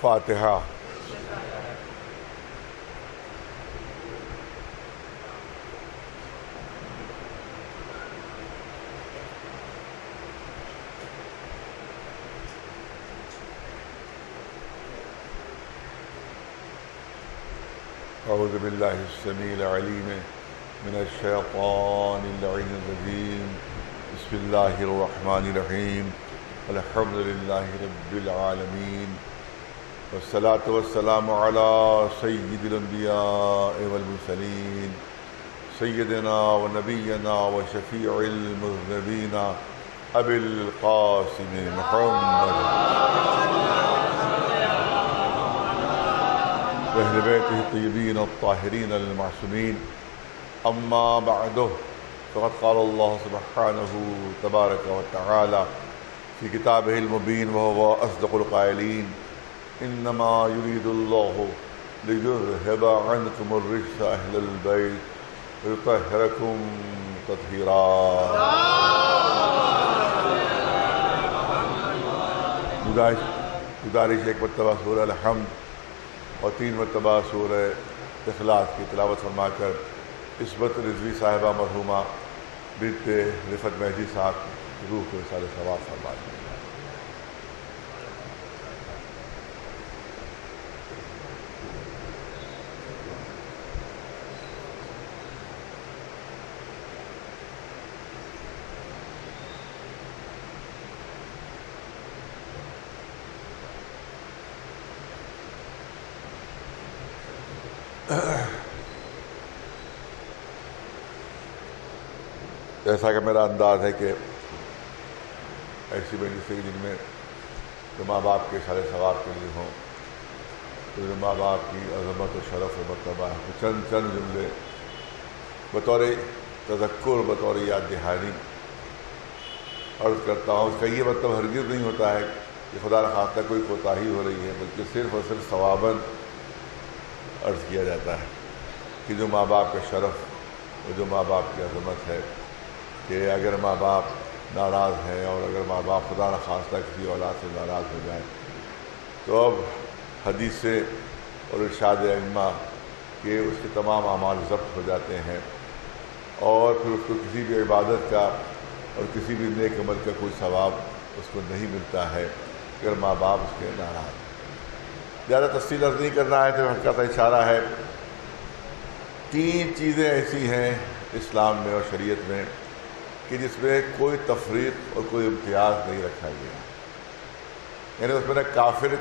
فاتحہ۔ اعوذ باللہ السمیع العلیم من الشیطان اللعین الرجیم، بسم اللہ الرحمن الرحیم، الحمد للہ رب العالمین، والصلاة والسلام علی سید الانبیاء والمرسلین، سیدنا و نبینا و شفیع المذنبین ابی القاسم محمد وأهل بيته الطيبين الطاهرين المعصومين، أما بعد، فقد قال الله سبحانه تبارك وتعالى في كتابه المبين وهو أصدق القائلين: إنما يريد الله ليذهب عنكم الرجس أهل البيت ويطهركم تطهيرا۔ گزارش ایک مرتبہ سورہ الحمد اور 3 مرتبہ سورہ اخلاص کی تلاوت فرما کر عصمت رضوی صاحبہ مرحومہ بنت رفعت مہدی صاحب کی روح کو اصال ثواب فرما دیں۔ جیسا کہ میرا انداز ہے کہ ایسی مجلسیں جن میں جو ماں باپ کے سارے ثواب کے لیے ہوں، تو جو ماں باپ کی عظمت و شرف و مرتبہ ہے، چند جملے بطور تذکر، بطور یاد دہانی عرض کرتا ہوں۔ اس کا یہ مطلب ہرگز نہیں ہوتا ہے کہ خدا نخواستہ کوئی کوتاہی ہو رہی ہے، بلکہ صرف اور صرف ثواباً عرض کیا جاتا ہے کہ جو ماں باپ کا شرف اور جو ماں باپ کی عظمت ہے، کہ اگر ماں باپ ناراض ہیں اور اگر ماں باپ خدا نخواستہ کسی اولاد سے ناراض ہو جائیں تو اب حدیث سے اور ارشاد ائمہ کہ اس کے تمام اعمال ضبط ہو جاتے ہیں اور پھر اس کو کسی بھی عبادت کا اور کسی بھی نیک عمل کا کوئی ثواب اس کو نہیں ملتا ہے اگر ماں باپ اس کے ناراض ہیں۔ زیادہ تفصیل عرض نہیں کرنا ہے، تو ہلکا سا اشارہ ہے۔ 3 چیزیں ایسی ہیں اسلام میں اور شریعت میں کہ جس میں کوئی تفریق اور کوئی امتیاز نہیں رکھا گیا، یعنی اس میں نہ کافر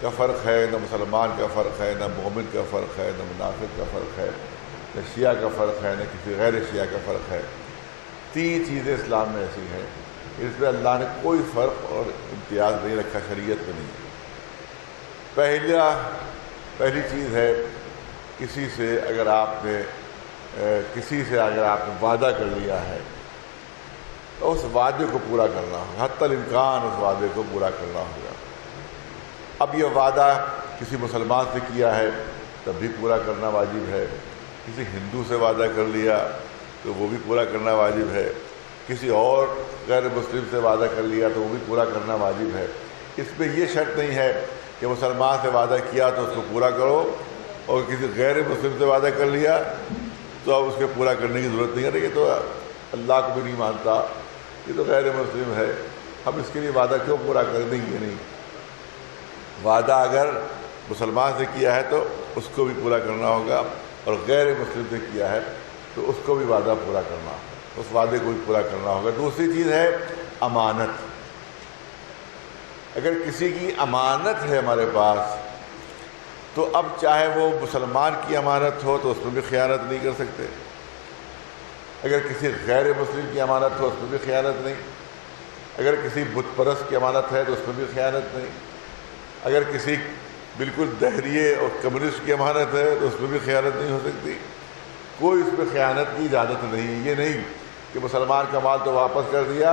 کا فرق ہے، نہ مسلمان کا فرق ہے، نہ مومن کا فرق ہے، نہ منافق کا فرق ہے، نہ شیعہ کا فرق ہے، نہ کسی غیر شیعہ کا فرق ہے۔ 3 چیزیں اسلام میں ایسی ہیں اس میں اللہ نے کوئی فرق اور امتیاز نہیں رکھا، شریعت میں نہیں۔ پہلی چیز ہے کسی سے اگر آپ نے وعدہ کر لیا ہے تو اس وعدے کو پورا کرنا ہوگا، حتی الامکان اس وعدے کو پورا کرنا ہوگا۔ اب یہ وعدہ کسی مسلمان سے کیا ہے تب بھی پورا کرنا واجب ہے، کسی ہندو سے وعدہ کر لیا تو وہ بھی پورا کرنا واجب ہے، کسی اور غیر مسلم سے وعدہ کر لیا تو وہ بھی پورا کرنا واجب ہے۔ اس میں یہ شرط نہیں ہے کہ مسلمان سے وعدہ کیا تو اس کو پورا کرو، اور کسی غیر مسلم سے وعدہ کر لیا تو اب اس کے پورا کرنے کی ضرورت نہیں ہے۔ یہ تو اللہ کو بھی نہیں مانتا، یہ تو غیر مسلم ہے، ہم اس کے لیے وعدہ کیوں پورا کر دیں گے؟ نہیں، وعدہ اگر مسلمان سے کیا ہے تو اس کو بھی پورا کرنا ہوگا، اور غیر مسلم سے کیا ہے تو اس کو بھی وعدہ پورا کرنا ہوگا، اس وعدے کو بھی پورا کرنا ہوگا۔ دوسری چیز ہے امانت۔ اگر کسی کی امانت ہے ہمارے پاس تو اب چاہے وہ مسلمان کی امانت ہو تو اس میں بھی خیانت نہیں کر سکتے، اگر کسی غیر مسلم کی امانت ہو اس میں بھی خیانت نہیں، اگر کسی بت پرست کی امانت ہے تو اس میں بھی خیانت نہیں، اگر کسی بالکل دہریے اور کمیونسٹ کی امانت ہے تو اس میں بھی خیانت نہیں ہو سکتی۔ کوئی اس میں خیانت کی اجازت نہیں۔ یہ نہیں کہ مسلمان کا مال تو واپس کر دیا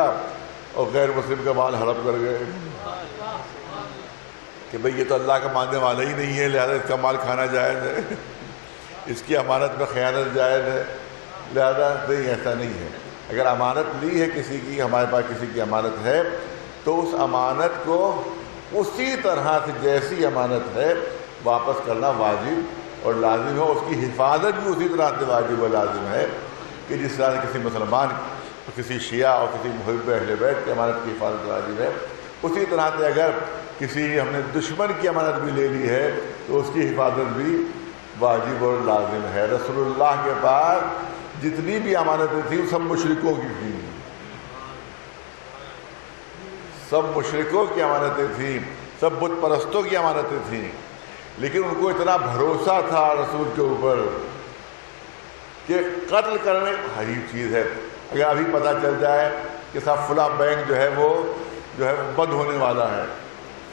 اور غیر مسلم کا مال ہڑپ کر گئے کہ بھئی یہ تو اللہ کا ماننے والا ہی نہیں ہے لہذا اس کا مال کھانا جائز ہے، اس کی امانت میں خیانت جائز ہے، لہذا نہیں، ایسا نہیں ہے۔ اگر امانت لی ہے کسی کی، ہمارے پاس کسی کی امانت ہے تو اس امانت کو اسی طرح سے جیسی امانت ہے واپس کرنا واجب اور لازم ہے، اس کی حفاظت بھی اسی طرح سے واجب و لازم ہے کہ جس طرح سے کسی مسلمان، کسی شیعہ اور کسی محب اہل بیت کی امانت کی حفاظت واجب ہے، اسی طرح سے اگر کسی ہم نے دشمن کی امانت بھی لے لی ہے تو اس کی حفاظت بھی واجب اور لازم ہے۔ رسول اللہ کے پاس جتنی بھی امانتیں تھیں وہ سب مشرکوں کی تھیں، سب مشرکوں کی امانتیں تھیں، سب بت پرستوں کی امانتیں تھیں، لیکن ان کو اتنا بھروسہ تھا رسول کے اوپر کہ قتل کرنے عجیب چیز ہے۔ اگر ابھی پتہ چل جائے کہ صاحب فلاں بینک جو ہے وہ بند ہونے والا ہے،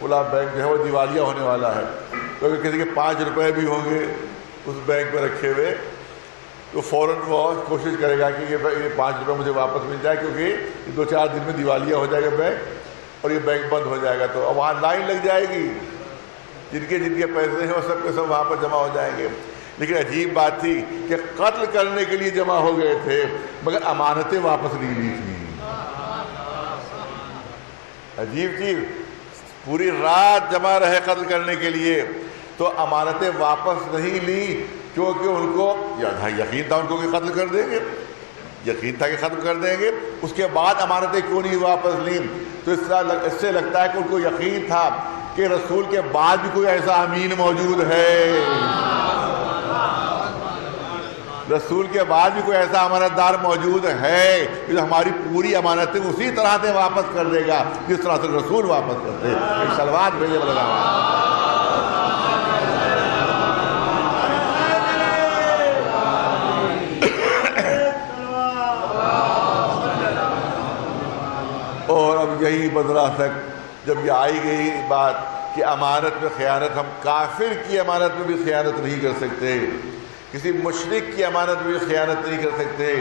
فلاں بینک جو ہے وہ دیوالیہ ہونے والا ہے، تو اگر کسی کے 5 روپے بھی ہوں گے اس بینک میں رکھے ہوئے تو فوراً وہ کوشش کرے گا کہ یہ 5 روپے مجھے واپس مل جائے، کیونکہ یہ 2-4 دن میں دیوالیہ ہو جائے گا بینک اور یہ بینک بند ہو جائے گا، تو اب وہاں لائن لگ جائے گی، جن کے پیسے ہیں وہ سب کے سب وہاں پر جمع ہو جائیں گے۔ لیکن عجیب بات تھی کہ قتل کرنے کے لیے جمع ہو گئے تھے مگر امانتیں واپس نہیں لی تھیں۔ عجیب چیز، پوری رات جمع رہے قتل کرنے کے لیے تو امانتیں واپس نہیں لی، کیونکہ ان کو یقین تھا ان کو کہ قتل کر دیں گے، یقین تھا کہ ختم کر دیں گے، اس کے بعد امانتیں کیوں نہیں واپس لیں؟ تو اس سے لگتا ہے کہ ان کو یقین تھا کہ رسول کے بعد بھی کوئی ایسا امین موجود ہے، رسول کے بعد بھی کوئی ایسا امانت دار موجود ہے کہ ہماری پوری امانتیں اسی طرح سے واپس کر دے گا جس طرح سے رسول واپس کرتے۔ ایک صلوات بھیجے اور اب یہی بدلا تک جب یہ آئی گئی بات کہ امانت میں خیانت، ہم کافر کی امانت میں بھی خیانت نہیں کر سکتے، کسی مشرک کی امانت میں بھی خیانت نہیں کر سکتے،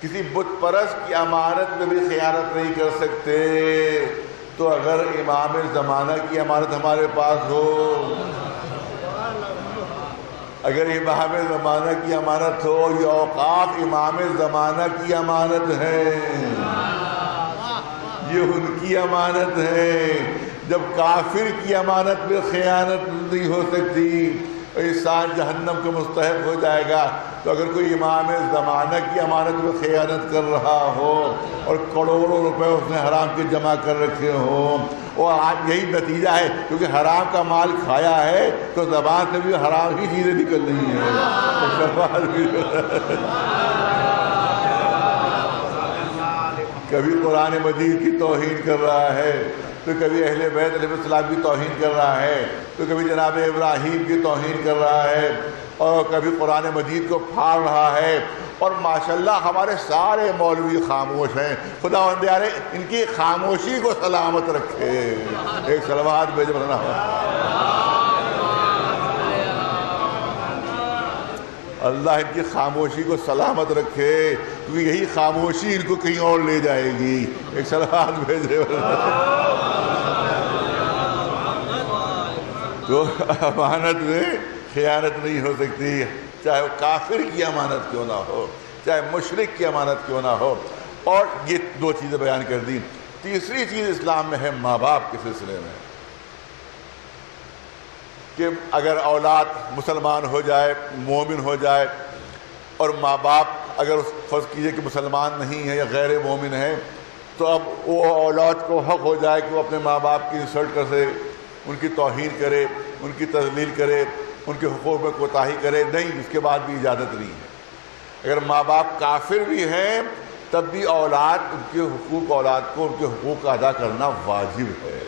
کسی بت پرست کی امانت میں بھی خیانت نہیں کر سکتے، تو اگر امام زمانہ کی امانت ہمارے پاس ہو، اگر امام زمانہ کی امانت ہو، یہ اوقاف امام زمانہ کی امانت ہے، یہ ان کی امانت ہے۔ جب کافر کی امانت میں خیانت نہیں ہو سکتی، انسان جہنم کا مستحق ہو جائے گا، تو اگر کوئی امام زمانہ کی امانت میں خیانت کر رہا ہو اور کروڑوں روپے اس نے حرام کے جمع کر رکھے ہوں، اور آج یہی نتیجہ ہے کیونکہ حرام کا مال کھایا ہے تو زبان سے بھی حرام ہی چیزیں نکل رہی ہیں، کبھی قرآن مجید کی توہین کر رہا ہے، تو کبھی اہل بیت علیہ السلام کی توہین کر رہا ہے، تو کبھی جناب ابراہیم کی توہین کر رہا ہے، اور کبھی قرآن مجید کو پھاڑ رہا ہے، اور ماشاءاللہ ہمارے سارے مولوی خاموش ہیں، خدا بندیارے ان کی خاموشی کو سلامت رکھے۔ ایک صلوات بھیجے بنا اللہ ان کی خاموشی کو سلامت رکھے، کیونکہ یہی خاموشی ان کو کہیں اور لے جائے گی۔ ایک صلوات بھیجے تو امانت میں خیانت نہیں ہو سکتی، چاہے وہ کافر کی امانت کیوں نہ ہو، چاہے مشرک کی امانت کیوں نہ ہو۔ اور یہ 2 چیزیں بیان کر دی۔ تیسری چیز اسلام میں ہے ماں باپ کے سلسلے میں، کہ اگر اولاد مسلمان ہو جائے، مومن ہو جائے، اور ماں باپ اگر فرض کیجئے کہ مسلمان نہیں ہے یا غیر مومن ہے، تو اب وہ اولاد کو حق ہو جائے کہ وہ اپنے ماں باپ کی انسلٹ کر سکے، ان کی توہین کرے، ان کی تذلیل کرے، ان کے حقوق میں کوتاہی کرے، نہیں، اس کے بعد بھی اجازت نہیں ہے۔ اگر ماں باپ کافر بھی ہیں تب بھی اولاد، ان کے حقوق، اولاد کو ان کے حقوق کا ادا کرنا واجب ہے،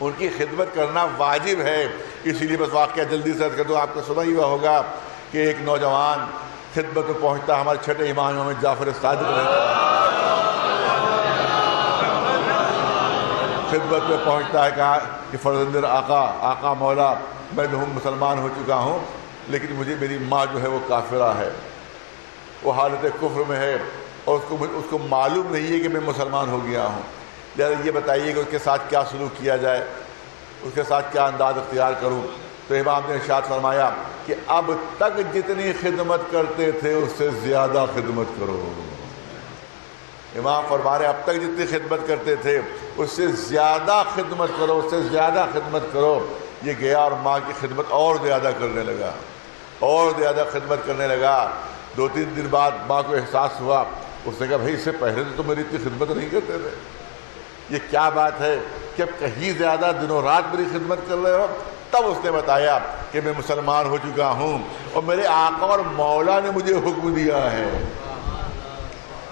ان کی خدمت کرنا واجب ہے۔ اسی لیے بس واقعہ جلدی سے عرض کر دوں، آپ کو سنا ہی ہوا ہوگا کہ ایک نوجوان خدمت میں پہنچتا، ہمارے چھٹے امام محمد جعفر صادق خدمت میں پہنچتا ہے، کہا کہ فرزند آقا مولا، میں جو ہوں مسلمان ہو چکا ہوں، لیکن مجھے میری ماں جو ہے وہ کافرہ ہے، وہ حالت کفر میں ہے، اور اس کو معلوم نہیں ہے کہ میں مسلمان ہو گیا ہوں، لہٰذا یہ بتائیے کہ اس کے ساتھ کیا سلوک کیا جائے، اس کے ساتھ کیا انداز اختیار کروں؟ تو امام نے ارشاد فرمایا کہ اب تک جتنی خدمت کرتے تھے اس سے زیادہ خدمت کرو، امام فرما رہے اب تک جتنی خدمت کرتے تھے اس سے زیادہ خدمت کرو، اس سے زیادہ خدمت کرو۔ یہ گیا اور ماں کی خدمت اور زیادہ کرنے لگا، اور زیادہ خدمت کرنے لگا۔ 2-3 دن بعد ماں کو احساس ہوا، اس نے کہا بھائی اس سے پہلے تو میری اتنی خدمت نہیں کرتے تھے، یہ کیا بات ہے کہ اب کہیں زیادہ دنوں رات میری خدمت کر رہے ہو؟ تب اس نے بتایا کہ میں مسلمان ہو چکا ہوں اور میرے آقا اور مولا نے مجھے حکم دیا ہے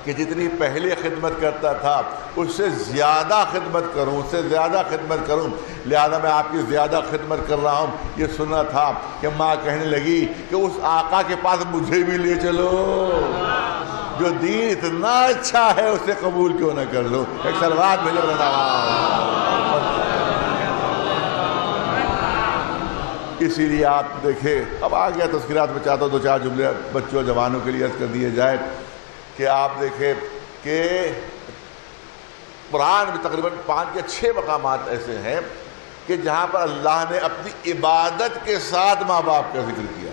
کہ جتنی پہلے خدمت کرتا تھا اس سے زیادہ خدمت کروں، اس سے زیادہ خدمت کروں، لہذا میں آپ کی زیادہ خدمت کر رہا ہوں۔ یہ سنا تھا کہ ماں کہنے لگی کہ اس آقا کے پاس مجھے بھی لے چلو، جو دین اتنا اچھا ہے اسے قبول کیوں نہ کر لو۔ ایک صلوات بھیجو اسی لیے آپ دیکھیں، اب آ گیا تذکرات میں چاہتا ہوں 2-4 جملے بچوں جوانوں کے لیے عرض کر دیے جائے کہ آپ دیکھیں کہ قرآن میں تقریباً 5 یا 6 مقامات ایسے ہیں کہ جہاں پر اللہ نے اپنی عبادت کے ساتھ ماں باپ کا ذکر کیا۔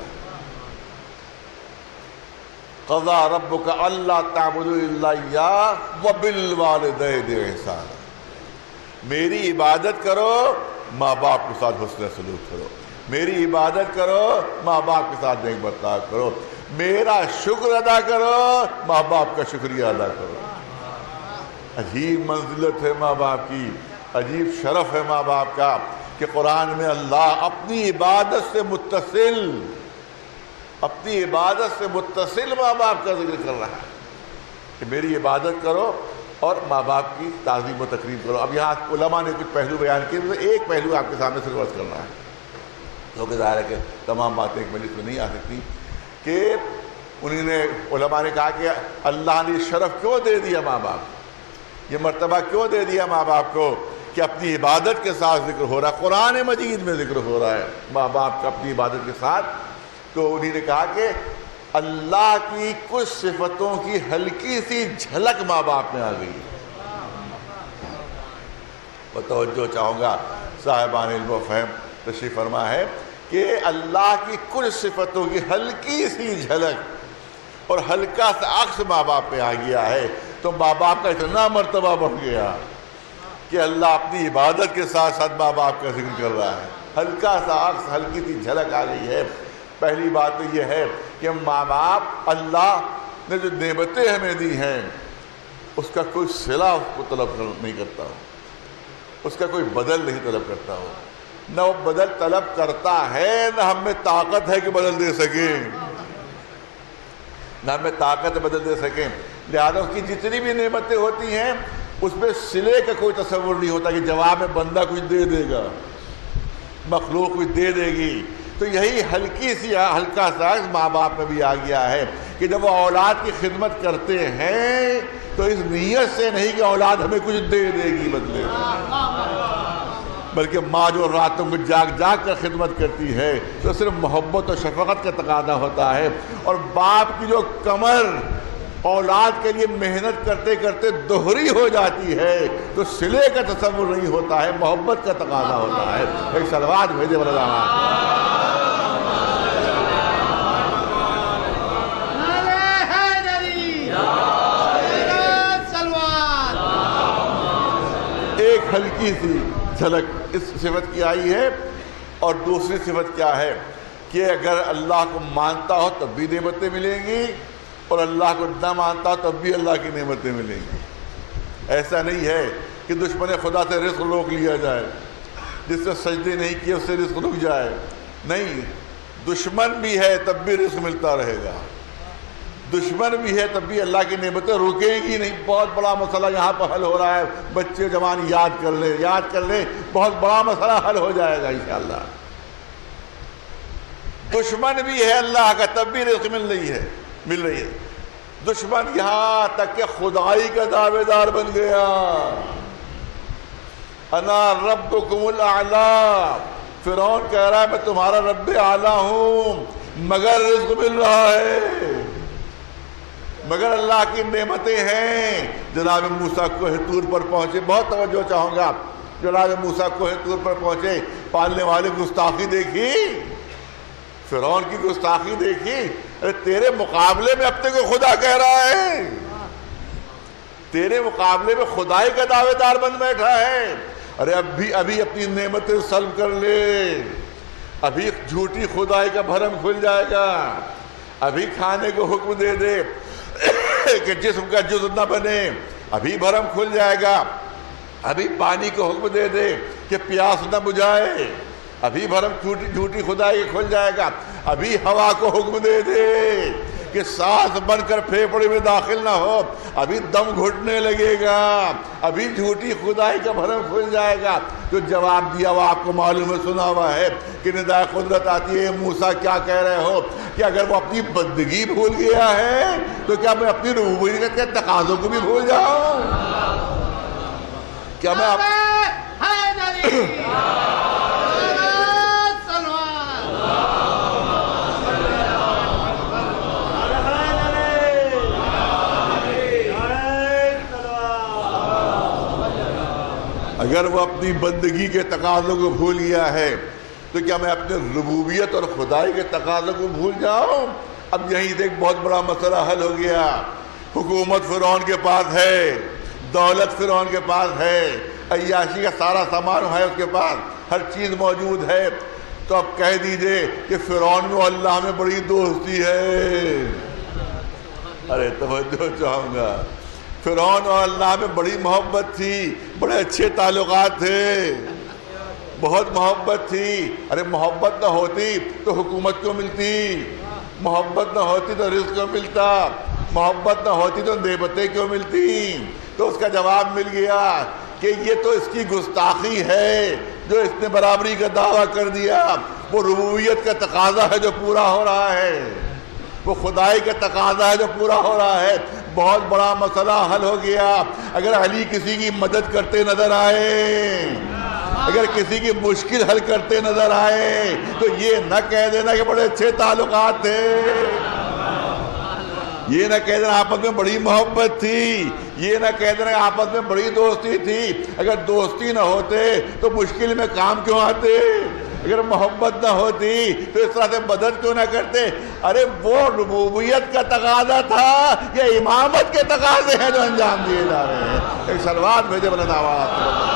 قضا ربک الا تعبدوا الا اياه وبالوالدین احسانا، میری عبادت کرو، ماں باپ کے ساتھ حسن سلوک کرو، میری عبادت کرو، ماں باپ کے ساتھ نیک برتاؤ کرو، میرا شکر ادا کرو، ماں باپ کا شکریہ ادا کرو۔ عجیب منزلت ہے ماں باپ کی، عجیب شرف ہے ماں باپ کا کہ قرآن میں اللہ اپنی عبادت سے متصل ماں باپ کا ذکر کر رہا ہے کہ میری عبادت کرو اور ماں باپ کی تعظیم و تکریم کرو۔ اب یہاں علماء نے کچھ پہلو بیان کیے، ایک پہلو آپ کے سامنے سے عرض کرنا ہے کیونکہ ظاہر ہے کہ تمام باتیں ایک مجلس میں نہیں آ سکتی، کہ انہوں نے علماء نے کہا کہ اللہ نے شرف کیوں دے دیا ماں باپ، یہ مرتبہ کیوں دے دیا ماں باپ کو کہ اپنی عبادت کے ساتھ ذکر ہو رہا ہے، قرآن مجید میں ذکر ہو رہا ہے ماں باپ کا اپنی عبادت کے ساتھ۔ تو انہوں نے کہا کہ اللہ کی کچھ صفتوں کی ہلکی سی جھلک ماں باپ میں آ گئی۔ اور توجہ چاہوں گا صاحبان علم و فہم تشریف فرما ہے کہ اللہ کی کچھ صفتوں کی ہلکی سی جھلک اور ہلکا سا عکس ماں باپ پہ آ گیا ہے، تو ماں باپ کا اتنا مرتبہ بڑھ گیا کہ اللہ اپنی عبادت کے ساتھ ساتھ ماں باپ کا ذکر کر رہا ہے۔ ہلکا سا عکس، ہلکی سی جھلک آ گئی ہے۔ پہلی بات تو یہ ہے کہ ماں باپ اللہ نے جو نعمتیں ہمیں دی ہیں اس کا کوئی صلہ اس کو طلب نہیں کرتا ہو، اس کا کوئی بدل نہیں طلب کرتا ہو، نہ وہ بدل طلب کرتا ہے، نہ ہم میں طاقت ہے کہ بدل دے سکیں، نہ ہمیں طاقت بدل دے سکیں۔ لہذا اس کی جتنی بھی نعمتیں ہوتی ہیں اس میں صلے کا کوئی تصور نہیں ہوتا کہ جواب میں بندہ کچھ دے دے گا، مخلوق کچھ دے دے گی۔ تو یہی ہلکا سا ماں باپ میں بھی آ گیا ہے کہ جب وہ اولاد کی خدمت کرتے ہیں تو اس نیت سے نہیں کہ اولاد ہمیں کچھ دے دے گی بدلے، بلکہ ماں جو راتوں کو جاگ جاگ کر خدمت کرتی ہے تو صرف محبت و شفقت کا تقاضا ہوتا ہے، اور باپ کی جو کمر اولاد کے لیے محنت کرتے کرتے دوہری ہو جاتی ہے تو صلے کا تصور نہیں ہوتا ہے، محبت کا تقاضا ہوتا ہے۔ ایک صلوات بھیجے ایک ہلکی سی جھلک اس صفت کی آئی ہے۔ اور دوسری صفت کیا ہے کہ اگر اللہ کو مانتا ہو تب بھی نعمتیں ملیں گی، اور اللہ کو نہ مانتا ہو تب بھی اللہ کی نعمتیں ملیں گی۔ ایسا نہیں ہے کہ دشمن خدا سے رزق روک لیا جائے، جس نے سجدے نہیں کیے اس سے رزق رک جائے، نہیں، دشمن بھی ہے تب بھی رزق ملتا رہے گا، دشمن بھی ہے تب بھی اللہ کی نعمتیں رکیں گی نہیں۔ بہت بڑا مسئلہ یہاں پر حل ہو رہا ہے، بچے جوان یاد کر لیں، بہت بڑا مسئلہ حل ہو جائے گا انشاءاللہ۔ دشمن بھی ہے اللہ کا تب بھی رزق مل رہی ہے۔ دشمن یہاں تک کہ خدائی کا دعوے دار بن گیا، انا ربکم الاعلی، فرعون کہہ رہا ہے میں تمہارا رب اعلی ہوں، مگر رزق مل رہا ہے، مگر اللہ کی نعمتیں ہیں۔ جناب موسیٰ کوہ طور پر پہنچے، بہت توجہ چاہوں گا، جناب موسیٰ کوہ طور پر پہنچے، پالنے والے گستاخی دیکھی، فرعون کی گستاخی دیکھی، ارے تیرے مقابلے میں اب تک خدا کہہ رہا ہے، تیرے مقابلے میں خدائی کا دعوے دار بن بیٹھا ہے۔ ارے ابھی اپنی نعمتیں سلب کر لے، ابھی جھوٹی خدائی کا بھرم کھل جائے گا، ابھی کھانے کو حکم دے دے کہ جسم کا جزء نہ بنے، ابھی بھرم کھل جائے گا، ابھی پانی کو حکم دے دے کہ پیاس نہ بجھائے، ابھی بھرم جھوٹی خدائی کھل جائے گا، ابھی ہوا کو حکم دے دے کہ سانس بن کر پھیپھڑے میں داخل نہ ہو، ابھی دم گھٹنے لگے گا، ابھی جھوٹی خدائی کا بھرم کھل جائے گا۔ جو جواب دیا وہ آپ کو معلوم ہے، سنا ہوا ہے کہ ندائے قدرت آتی ہے، موسیٰ کیا کہہ رہے ہو کہ اگر وہ اپنی بندگی بھول گیا ہے تو کیا میں اپنی ربوبیت کے تقاضوں کو بھی بھول جاؤں؟ کیا میں اگر وہ اپنی بندگی کے تقاضوں کو بھول گیا ہے تو کیا میں اپنے ربوبیت اور خدائی کے تقاضوں کو بھول جاؤں؟ اب یہیں سے ایک بہت بڑا مسئلہ حل ہو گیا۔ حکومت فرعون کے پاس ہے، دولت فرعون کے پاس ہے، عیاشی کا سارا سامان ہے اس کے پاس، ہر چیز موجود ہے، تو اب کہہ دیجئے کہ فرعون میں اللہ میں بڑی دوستی ہے۔ ارے توجہ چاہوں گا، فرعون اور اللہ میں بڑی محبت تھی، بڑے اچھے تعلقات تھے، بہت محبت تھی۔ ارے محبت نہ ہوتی تو حکومت کو ملتی، محبت نہ ہوتی تو رزق کو ملتا، محبت نہ ہوتی تو نعمتیں کیوں ملتی؟ تو اس کا جواب مل گیا کہ یہ تو اس کی گستاخی ہے جو اس نے برابری کا دعویٰ کر دیا۔ وہ ربوبیت کا تقاضا ہے جو پورا ہو رہا ہے، وہ خدائی کا تقاضا ہے جو پورا ہو رہا ہے۔ بہت بڑا مسئلہ حل ہو گیا۔ اگر علی کسی کی مدد کرتے نظر آئے، اگر کسی کی مشکل حل کرتے نظر آئے تو یہ نہ کہہ دینا کہ بڑے اچھے تعلقات تھے، یہ نہ کہہ دینا آپس میں بڑی محبت تھی، یہ نہ کہہ دینا آپس میں بڑی دوستی تھی۔ اگر دوستی نہ ہوتے تو مشکل میں کام کیوں آتے؟ اگر محبت نہ ہوتی تو اس طرح سے مدد کیوں نہ کرتے؟ ارے وہ ربوبیت کا تقاضا تھا، یہ امامت کے تقاضے ہیں جو انجام دیے جا رہے ہیں۔ ایک صلوات بھیجے بلند آواز۔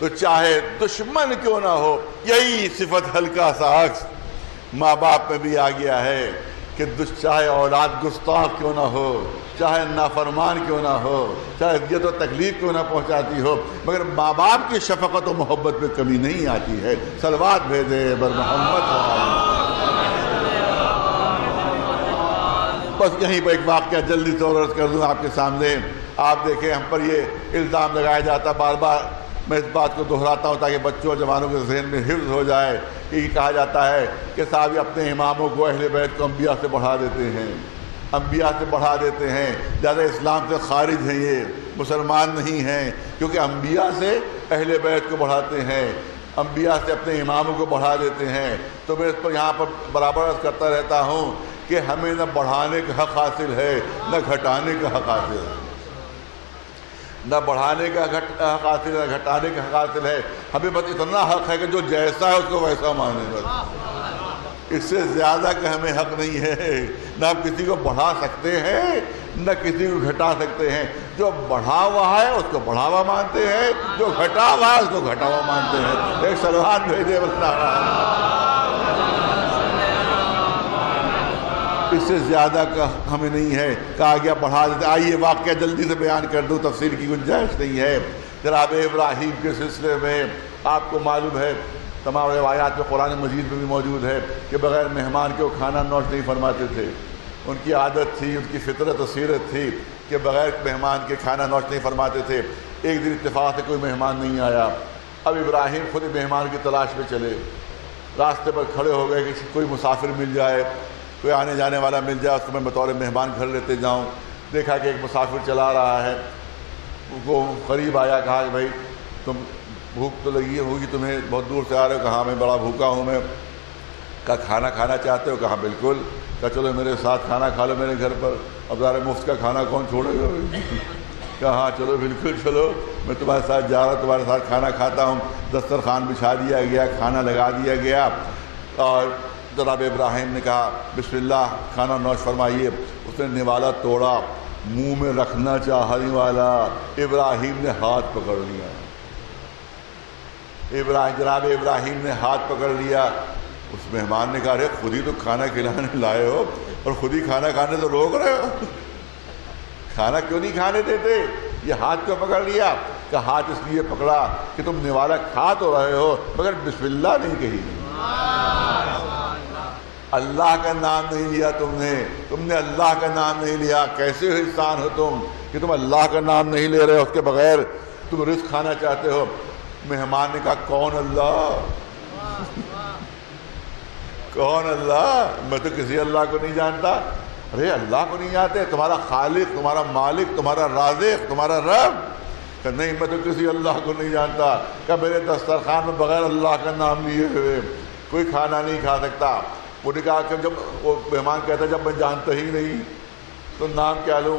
تو چاہے دشمن کیوں نہ ہو، یہی صفت ہلکا سا عکس ماں باپ میں بھی آ گیا ہے کہ چاہے اولاد گستاخ کیوں نہ ہو، چاہے نافرمان کیوں نہ ہو، چاہے اذیت و تکلیف کیوں نہ پہنچاتی ہو، مگر ماں باپ کی شفقت و محبت میں کمی نہیں آتی ہے۔ صلوات بھیجے بر محمد۔ بس یہیں پر ایک واقعہ جلدی سے عرض کر دوں آپ کے سامنے۔ آپ دیکھیں ہم پر یہ الزام لگایا جاتا، بار بار میں اس بات کو دہراتا ہوں تاکہ بچوں اور جوانوں کے ذہن میں حفظ ہو جائے، کہ یہ کہا جاتا ہے کہ صاحب اپنے اماموں کو اہل بیت کو انبیاء سے بڑھا دیتے ہیں، انبیاء سے بڑھا دیتے ہیں، زیادہ اسلام سے خارج ہیں، یہ مسلمان نہیں ہیں، کیونکہ انبیاء سے اہل بیت کو بڑھاتے ہیں، انبیاء سے اپنے اماموں کو بڑھا دیتے ہیں۔ تو میں اس پر یہاں پر برابر عرض کرتا رہتا ہوں کہ ہمیں نہ بڑھانے کا حق حاصل ہے نہ گھٹانے کا حق حاصل ہے، نہ بڑھانے کا حق حاصل ہے نہ گھٹانے کا حق حاصل ہے۔ ہمیں بس اتنا حق ہے کہ جو جیسا ہے اس کو ویسا مانے، بس اس سے زیادہ کا ہمیں حق نہیں ہے۔ نہ ہم کسی کو بڑھا سکتے ہیں نہ کسی کو گھٹا سکتے ہیں۔ جو بڑھا ہوا ہے اس کو بڑھاوا مانتے ہیں، جو گھٹا ہوا ہے اس کو گھٹاوا مانتے ہیں۔ ایک صلوات بھیجے بس۔ اس سے زیادہ کا ہمیں نہیں ہے، کہا گیا بڑھا دیتے۔ آئیے واقعہ جلدی سے بیان کر دوں، تفسیر کی گنجائش نہیں ہے۔ جناب ابراہیم کے سلسلے میں آپ کو معلوم ہے، تمام روایات میں قرآن مجید میں بھی موجود ہے کہ بغیر مہمان کے وہ کھانا نوش نہیں فرماتے تھے۔ ان کی عادت تھی، ان کی فطرت و سیرت تھی کہ بغیر مہمان کے کھانا نوش نہیں فرماتے تھے۔ ایک دن اتفاق سے کوئی مہمان نہیں آیا، اب ابراہیم خود مہمان کی تلاش میں چلے، راستے پر کھڑے ہو گئے کہ کوئی مسافر مل جائے، کوئی آنے جانے والا مل جائے، اس کو میں بطور مہمان گھر لیتے جاؤں۔ دیکھا کہ ایک مسافر چلا رہا ہے، وہ قریب آیا، کہا کہ بھائی تم بھوک تو لگی ہوگی تمہیں، بہت دور سے آ رہے ہو؟ کہا میں بڑا بھوکا ہوں میں۔ کہا کھانا کھانا چاہتے ہو؟ کہا بالکل۔ کہا چلو میرے ساتھ کھانا کھا لو میرے گھر پر۔ اب ذرا مفت کا کھانا کون چھوڑے گا؟ کہا ہاں چلو بالکل چلو، میں تمہارے ساتھ جا رہا ہوں، تمہارے ساتھ کھانا کھاتا ہوں۔ دسترخوان بچھا دیا گیا، کھانا لگا دیا گیا، اور جناب ابراہیم نے کہا بسم اللہ کھانا نوش فرمائیے۔ اس نے نوالا توڑا، منہ میں رکھنا چاہا نوالا، ابراہیم نے ہاتھ پکڑ لیا، جناب ابراہیم نے ہاتھ پکڑ لیا۔ اس مہمان نے کہا ارے خود ہی تو کھانا کھلانے لائے ہو اور خود ہی کھانا کھانے تو روک رہے ہو، کھانا کیوں نہیں کھانے دیتے؟ یہ ہاتھ کیوں پکڑ لیا؟ کہ ہاتھ اس لیے پکڑا کہ تم نوالا کھا تو رہے ہو مگر بسم اللہ نہیں کہی، اللہ کا نام نہیں لیا تم نے اللہ کا نام نہیں لیا۔ کیسے انسان ہو تم کہ تم اللہ کا نام نہیں لے رہے ہو، اس کے بغیر تم رزق کھانا چاہتے ہو؟ مہمان نے کہا کون اللہ؟ کون اللہ؟ میں تو کسی اللہ کو نہیں جانتا۔ ارے اللہ کو نہیں جانتے؟ تمہارا خالق، تمہارا مالک، تمہارا رازق، تمہارا رب؟ کہ نہیں میں تو کسی اللہ کو نہیں جانتا، کہ میرے دسترخوان میں بغیر اللہ کا نام لیے ہوئے کوئی کھانا نہیں کھا سکتا۔ وہ نے کہا کہ جب وہ مہمان کہتا جب میں جانتا ہی نہیں تو نام کیا لوں؟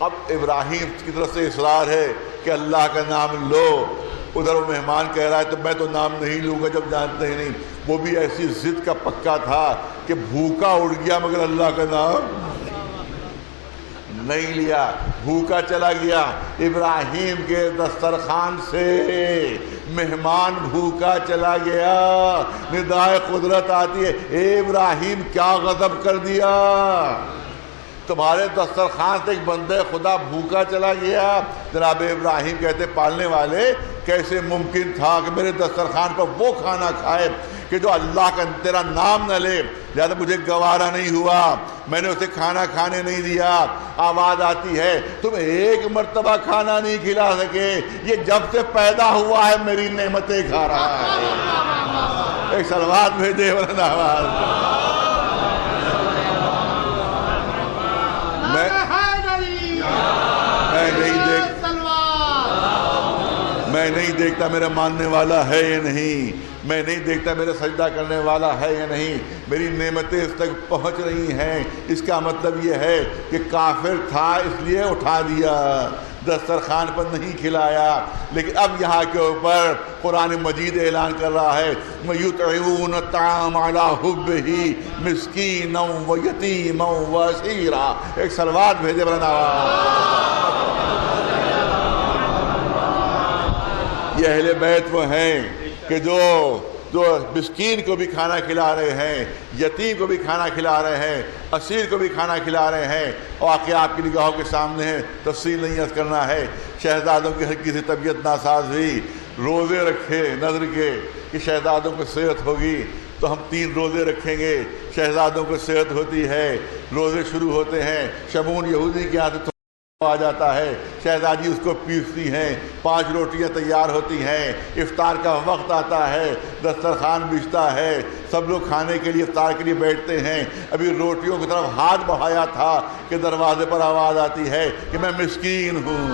اب ابراہیم کی طرف سے اصرار ہے کہ اللہ کا نام لو، ادھر وہ مہمان کہہ رہا ہے تو میں تو نام نہیں لوں گا جب جانتے ہی نہیں۔ وہ بھی ایسی ضد کا پکا تھا کہ بھوکا اڑ گیا مگر اللہ کا نام نہیں لیا، بھوکا چلا گیا۔ ابراہیم کے دسترخوان سے مہمان بھوکا چلا گیا۔ ندائے قدرت آتی ہے، اے ابراہیم کیا غضب کر دیا، تمہارے دسترخوان سے ایک بندے خدا بھوکا چلا گیا۔ جناب ابراہیم کہتے پالنے والے کیسے ممکن تھا کہ میرے دسترخوان پر وہ کھانا کھائے کہ جو اللہ کا تیرا نام نہ لے، لہذا مجھے گوارا نہیں ہوا، میں نے اسے کھانا کھانے نہیں دیا۔ آواز آتی ہے تم ایک مرتبہ کھانا نہیں کھلا سکے، یہ جب سے پیدا ہوا ہے میری نعمتیں کھا رہا ہے۔ ایک صلوات بھیجے ورنہ آواز میں نہیں دیکھتا میرا ماننے والا ہے یا نہیں، میں نہیں دیکھتا میرا سجدہ کرنے والا ہے یا نہیں، میری نعمتیں اس تک پہنچ رہی ہیں۔ اس کا مطلب یہ ہے کہ کافر تھا اس لیے اٹھا دیا، دسترخوان پر نہیں کھلایا، لیکن اب یہاں کے اوپر قرآن مجید اعلان کر رہا ہے وَيُطْعِمُونَ الطَّعَامَ عَلَىٰ حُبِّهِ مِسْكِينًا وَيَتِيمًا وَأَسِيرًا۔ ایک صلوات بھیجے برنا۔ یہ اہل بیت وہ ہیں کہ جو مسکین کو بھی کھانا کھلا رہے ہیں، یتیم کو بھی کھانا کھلا رہے ہیں، اسیر کو بھی کھانا کھلا رہے ہیں۔ واقعہ آپ کی نگاہوں کے سامنے ہے، تفصیل نہیں عرض کرنا ہے۔ شہزادوں کی ہر کسی طبیعت ناساز ہوئی، روزے رکھے نظر کے کہ شہزادوں کو صحت ہوگی تو ہم 3 روزے رکھیں گے۔ شہزادوں کو صحت ہوتی ہے، روزے شروع ہوتے ہیں۔ شمون یہودی کی عادت آ جاتا ہے، شہزادی اس کو پیستی ہیں، 5 روٹیاں تیار ہوتی ہیں، افطار کا وقت آتا ہے، دسترخوان بچھتا ہے، سب لوگ کھانے کے لیے افطار کے لیے بیٹھتے ہیں۔ ابھی روٹیوں کی طرف ہاتھ بڑھایا تھا کہ دروازے پر آواز آتی ہے کہ میں مسکین ہوں،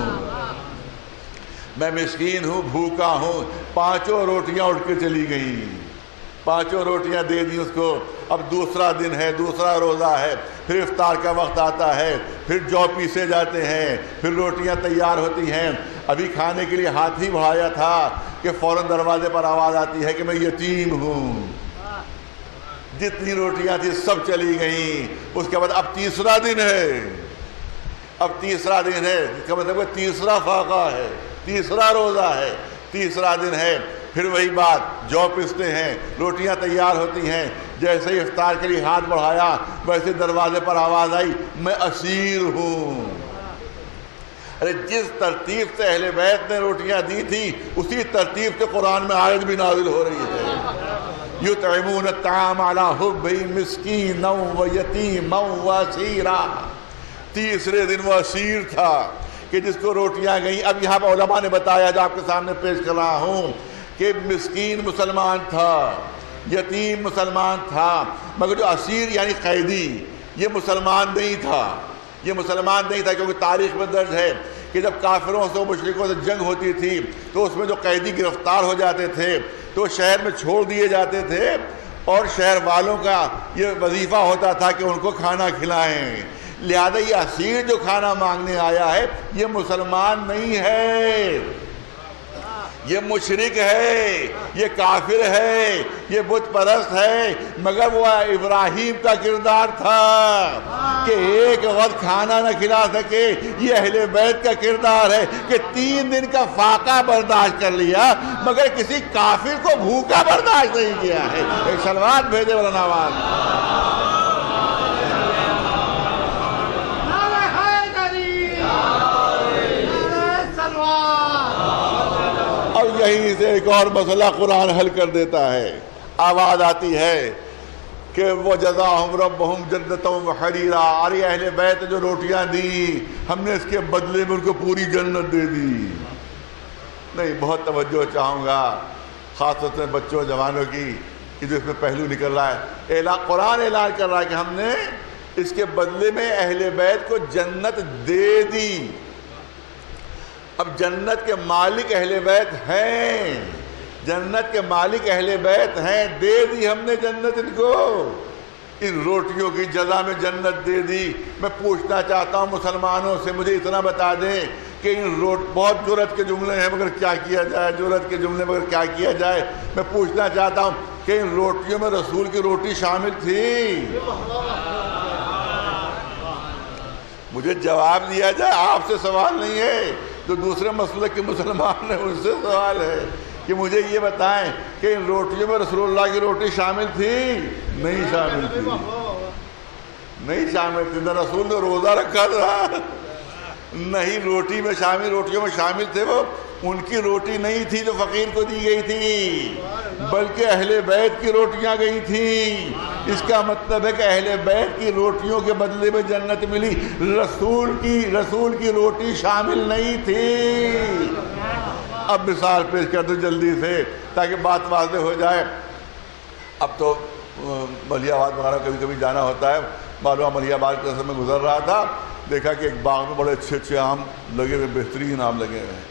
میں مسکین ہوں، بھوکا ہوں۔ 5 روٹیاں اٹھ کے چلی گئیں، 5 روٹیاں دے دی اس کو۔ اب دوسرا دن ہے، دوسرا روزہ ہے، پھر افطار کا وقت آتا ہے، پھر جو پیسے جاتے ہیں، پھر روٹیاں تیار ہوتی ہیں۔ ابھی کھانے کے لیے ہاتھ ہی بڑھایا تھا کہ فوراً دروازے پر آواز آتی ہے کہ میں یتیم ہوں۔ جتنی روٹیاں تھیں سب چلی گئیں۔ اس کے بعد اب تیسرا دن ہے، اب تیسرا دن ہے، اس کا مطلب تیسرا فاقہ ہے، تیسرا روزہ ہے، تیسرا دن ہے۔ پھر وہی بات، جو پیستے ہیں، روٹیاں تیار ہوتی ہیں۔ جیسے ہی افطار کے لیے ہاتھ بڑھایا ویسے دروازے پر آواز آئی میں اسیر ہوں۔ ارے جس ترتیب سے اہل بیت نے روٹیاں دی تھی اسی ترتیب سے قرآن میں آیت بھی نازل ہو رہی ہے یُطْعِمُونَ الطَّعَامَ عَلَىٰ حُبِّهِ مِسْكِینًا وَیَتِیمًا وَأَسِیرًا۔ تیسرے دن وہ اسیر تھا کہ جس کو روٹیاں گئیں۔ اب یہاں پر علماء نے بتایا جو آپ کے سامنے پیش کر رہا ہوں کہ مسکین مسلمان تھا، یتیم مسلمان تھا، مگر جو اسیر یعنی قیدی یہ مسلمان نہیں تھا، یہ مسلمان نہیں تھا، کیونکہ تاریخ میں درج ہے کہ جب کافروں سے مشرکوں سے جنگ ہوتی تھی تو اس میں جو قیدی گرفتار ہو جاتے تھے تو شہر میں چھوڑ دیے جاتے تھے اور شہر والوں کا یہ وظیفہ ہوتا تھا کہ ان کو کھانا کھلائیں۔ لہذا یہ اسیر جو کھانا مانگنے آیا ہے یہ مسلمان نہیں ہے، یہ مشرک ہے، یہ کافر ہے، یہ بت پرست ہے، مگر وہ ابراہیم کا کردار تھا کہ ایک وقت کھانا نہ کھلا سکے۔ یہ اہل بیت کا کردار ہے کہ 3 دن کا فاقہ برداشت کر لیا مگر کسی کافر کو بھوکا برداشت نہیں کیا ہے۔ ایک صلوات بھیجے مولانا آواز۔ یہیں سے ایک اور مسئلہ قرآن حل کر دیتا ہے۔ آواز آتی ہے کہ وَجَزَاهُمْ رَبُّهُمْ جَنَّةً وَحَرِيرًا، ارے اہل بیت جو روٹیاں دی ہم نے اس کے بدلے میں ان کو پوری جنت دے دی۔ نہیں، بہت توجہ چاہوں گا خاص طور سے بچوں جوانوں کی کہ جو اس میں پہلو نکل رہا ہے۔ قرآن اعلان کر رہا ہے کہ ہم نے اس کے بدلے میں اہل بیت کو جنت دے دی۔ اب جنت کے مالک اہل بیت ہیں، جنت کے مالک اہل بیت ہیں، دے دی ہم نے جنت ان کو، ان روٹیوں کی جزا میں جنت دے دی۔ میں پوچھنا چاہتا ہوں مسلمانوں سے، مجھے اتنا بتا دیں کہ بہت جرأت کے جملے ہیں مگر کیا کیا جائے، جرأت کے جملے مگر کیا کیا جائے۔ میں پوچھنا چاہتا ہوں کہ ان روٹیوں میں رسول کی روٹی شامل تھی؟ مجھے جواب دیا جائے، آپ سے سوال نہیں ہے، جو دوسرے مسلک کے مسلمان ہیں ان سے سوال ہے کہ مجھے یہ بتائیں کہ ان روٹیوں میں رسول اللہ کی روٹی شامل تھی؟ نہیں شامل تھی، نہیں شامل تھی۔ نہ رسول نے روزہ رکھا تھا، نہیں روٹیوں میں شامل تھے، وہ ان کی روٹی نہیں تھی جو فقیر کو دی گئی تھی، بلکہ اہل بیت کی روٹیاں گئی تھیں۔ اس کا مطلب ہے کہ اہل بیت کی روٹیوں کے بدلے میں جنت ملی، رسول کی روٹی شامل نہیں تھی۔ اب مثال پیش کر دوں جلدی سے تاکہ بات واضح ہو جائے۔ اب تو ملیح آباد وغیرہ کبھی کبھی جانا ہوتا ہے، معلوم ملیح آباد کے سمے میں گزر رہا تھا، دیکھا کہ ایک باغ میں بڑے اچھے آم لگے ہوئے، بہترین آم لگے ہوئے ہیں،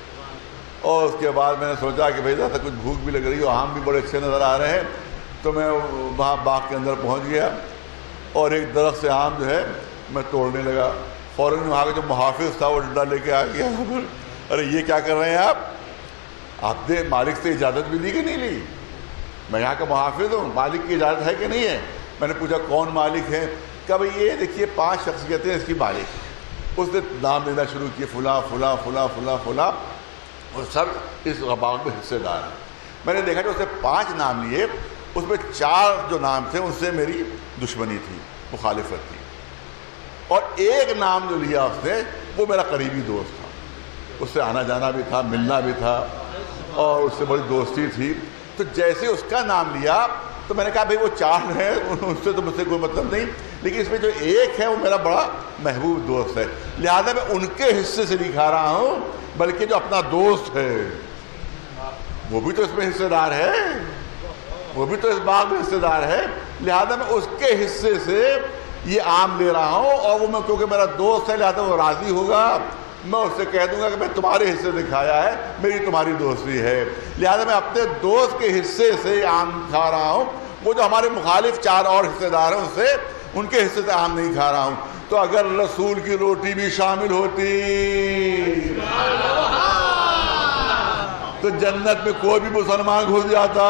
اور اس کے بعد میں نے سوچا کہ بھائی ذرا کچھ بھوک بھی لگ رہی ہے، آم بھی بڑے اچھے نظر آ رہے ہیں، تو میں وہاں باغ کے اندر پہنچ گیا اور ایک درخت سے آم جو ہے میں توڑنے لگا۔ فوراً وہاں کا جو محافظ تھا وہ ڈنڈا لے کے آ گیا، ارے یہ کیا کر رہے ہیں آپ نے مالک سے اجازت بھی لی کہ نہیں لی؟ میں یہاں کا محافظ ہوں، مالک کی اجازت ہے کہ نہیں ہے؟ میں نے پوچھا کون مالک ہے؟ کہ بھئی یہ دیکھیے 5 شخصیتیں اس کی مالک۔ اس نے نام لینا شروع کیے، فلاں فلاں فلاں فلاں فلاں، اور سب اس باغ میں حصے دار ہیں۔ میں نے دیکھا کہ اس نے 5 نام لیے، اس میں 4 جو نام تھے ان سے میری دشمنی تھی، مخالفت تھی، اور ایک نام جو لیا اس نے وہ میرا قریبی دوست تھا، اس سے آنا جانا بھی تھا، ملنا بھی تھا، اور اس سے بڑی دوستی تھی۔ تو جیسے اس کا نام لیا تو میں نے کہا بھئی وہ 4 ہیں، ان سے تو مجھ سے کوئی مطلب نہیں، لیکن اس میں جو ایک ہے وہ میرا بڑا محبوب دوست ہے، لہذا میں ان کے حصے سے نہیں کھا رہا ہوں، بلکہ جو اپنا دوست ہے وہ بھی تو اس میں حصے دار ہے، وہ بھی تو اس باغ میں حصے دار ہے، لہذا میں اس کے حصے سے یہ آم لے رہا ہوں، اور وہ میں کیونکہ میرا دوست ہے لہذا وہ راضی ہوگا، میں اس سے کہہ دوں گا کہ میں تمہارے حصے سے کھایا ہے، میری تمہاری دوستی ہے، لہذا میں اپنے دوست کے حصے سے آم کھا رہا ہوں، وہ جو ہمارے مخالف 4 اور حصے دار ہیں ان کے حصے سے آم نہیں کھا رہا ہوں۔ تو اگر رسول کی روٹی بھی شامل ہوتی تو جنت میں کوئی بھی مسلمان گھس جاتا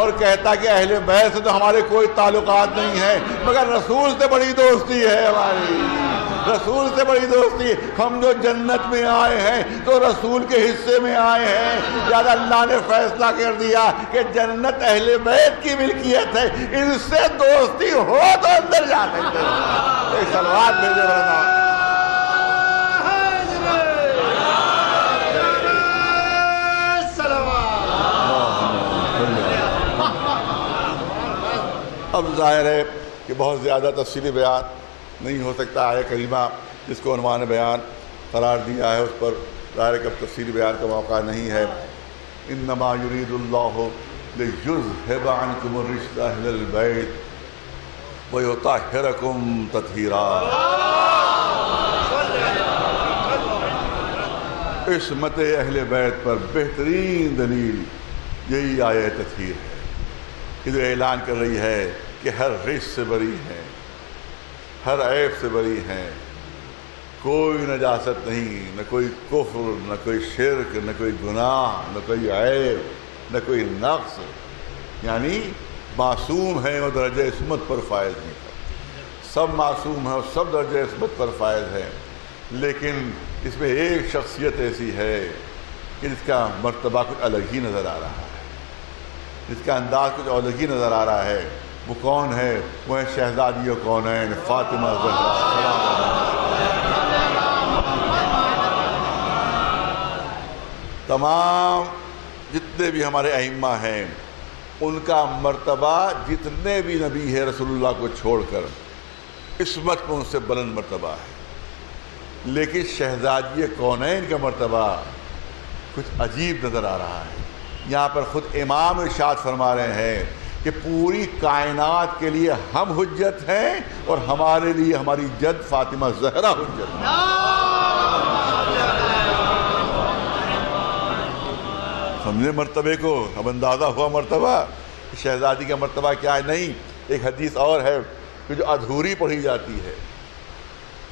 اور کہتا کہ اہل بیت سے تو ہمارے کوئی تعلقات نہیں ہیں، مگر رسول سے بڑی دوستی ہے ہماری، رسول سے بڑی دوستی۔ ہم جو جنت میں آئے ہیں تو رسول کے حصے میں آئے ہیں، لہذا اللہ نے فیصلہ کر دیا کہ جنت اہل بیت کی ملکیت ہے، ان سے دوستی ہو تو اندر جا سکتے ہیں۔ ایک صلوات بھیجے ورنہ اب ظاہر ہے کہ بہت زیادہ تفصیلی بیان نہیں ہو سکتا، آیہ کریمہ جس کو عنوان بیان قرار دیا ہے اس پر ظاہر ہے کہ اب تفصیلی بیان کا موقع نہیں ہے۔ انما یرید اللہ لیذھب عنکم الرجس اہل البیت ویطہرکم تطہیرا۔ عصمت اہل بیت پر بہترین دلیل یہی آیہ تطہیر ہے، کہ جو اعلان کر رہی ہے کہ ہر رجس سے بری ہے، ہر عیب سے بری ہیں، کوئی نجاست نہیں، نہ کوئی کفر، نہ کوئی شرک، نہ کوئی گناہ، نہ کوئی عیب، نہ کوئی نقص، یعنی معصوم ہیں اور درجہ عصمت پر فائز نہیں کرتے۔ سب معصوم ہیں اور سب درجہ عصمت پر فائز ہیں، لیکن اس میں ایک شخصیت ایسی ہے کہ جس کا مرتبہ کچھ الگ ہی نظر آ رہا ہے، جس کا انداز کچھ الگ ہی نظر آ رہا ہے۔ وہ کون ہے؟ وہ ہے شہزادی کونین فاطمہ زہرا سلام اللہ۔ تمام جتنے بھی ہمارے ائمہ ہیں ان کا مرتبہ جتنے بھی نبی ہے رسول اللہ کو چھوڑ کر عصمت میں ان سے بلند مرتبہ ہے، لیکن شہزادی کونین کا مرتبہ کچھ عجیب نظر آ رہا ہے۔ یہاں پر خود امام ارشاد فرما رہے ہیں کہ پوری کائنات کے لیے ہم حجت ہیں اور ہمارے لیے ہماری جد فاطمہ زہرا حجت ہے۔ سمجھے مرتبے کو؟ اب اندازہ ہوا مرتبہ، شہزادی کا مرتبہ کیا ہے؟ نہیں، ایک حدیث اور ہے کہ جو ادھوری پڑھی جاتی ہے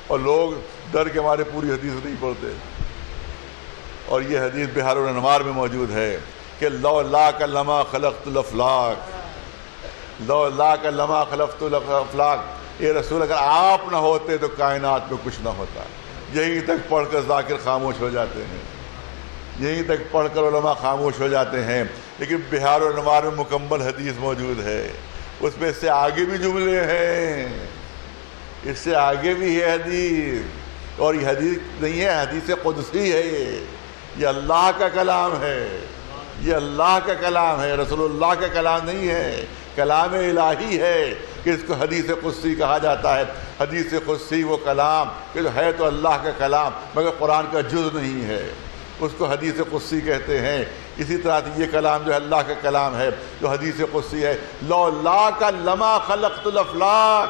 اور لوگ ڈر کے مارے پوری حدیث نہیں پڑھتے، اور یہ حدیث بحار الانوار میں موجود ہے کہ لولاک لما خلقت الافلاک، لولاک لما خلقت الافلاک، اے رسول اگر آپ نہ ہوتے تو کائنات میں کچھ نہ ہوتا۔ یہیں تک پڑھ کر ذاکر خاموش ہو جاتے ہیں، یہیں تک پڑھ کر علماء خاموش ہو جاتے ہیں، لیکن بحار الانوار میں مکمل حدیث موجود ہے، اس میں اس سے آگے بھی جملے ہیں، اس سے آگے بھی ہے حدیث، اور یہ حدیث نہیں ہے، حدیث قدسی ہے، یہ اللہ کا کلام ہے، یہ اللہ کا کلام ہے، رسول اللہ کا کلام نہیں ہے، کلام الہی ہے کہ اس کو حدیث قدسی کہا جاتا ہے۔ حدیث قدسی وہ کلام کہ جو ہے تو اللہ کا کلام مگر قرآن کا جز نہیں ہے، اس کو حدیث قدسی کہتے ہیں۔ اسی طرح یہ کلام جو اللہ کا کلام ہے جو حدیث قدسی ہے، لولاک لما خلقت الافلاک،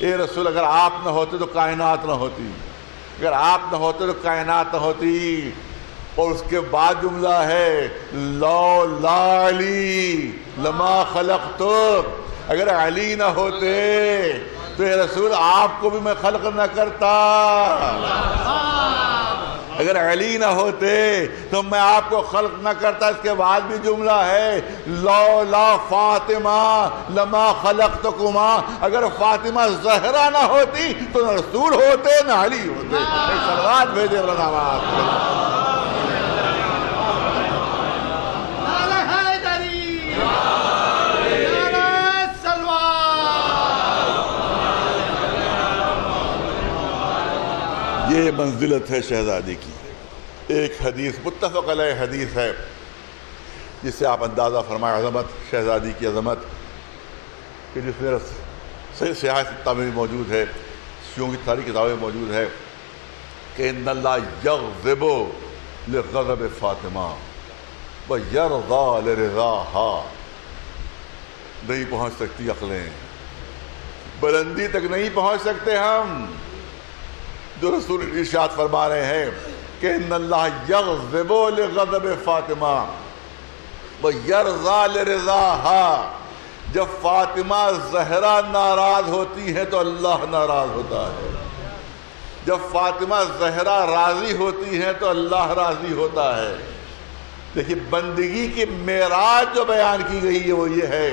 اے رسول اگر آپ نہ ہوتے تو کائنات نہ ہوتی، اگر آپ نہ ہوتے تو کائنات نہ ہوتی۔ اور اس کے بعد جملہ ہے لولا علی لما خلقتک، اگر علی نہ ہوتے تو اے رسول آپ کو بھی میں خلق نہ کرتا، اگر علی نہ ہوتے تو میں آپ کو خلق نہ کرتا۔ اس کے بعد بھی جملہ ہے لولا فاطمہ لما خلقتکما، اگر فاطمہ زہرا نہ ہوتی تو نہ رسول ہوتے نہ علی ہوتے۔ ایک صلوات بھیجے علماء۔ یہ منزلت ہے شہزادی کی۔ ایک حدیث متفق علیہ حدیث ہے جس سے آپ اندازہ فرمائے عظمت شہزادی کی عظمت، کہ جس میں سیاح ستہ میں موجود ہے، شیعوں کی ساری کتابیں موجود ہے کہ ان اللہ یغضب لغضب فاطمہ ویرضی لرضاہا۔ نہیں پہنچ سکتی عقلیں، بلندی تک نہیں پہنچ سکتے ہم جو رسول ارشاد فرما رہے ہیں کہ ان اللہ یغضب لغضب فاطمہ ویرضی لرضاہا۔ جب فاطمہ زہرا ناراض ہوتی ہے تو اللہ ناراض ہوتا ہے، جب فاطمہ زہرا راضی ہوتی ہے تو اللہ راضی ہوتا ہے۔ دیکھیے بندگی کی معراج جو بیان کی گئی ہے وہ یہ ہے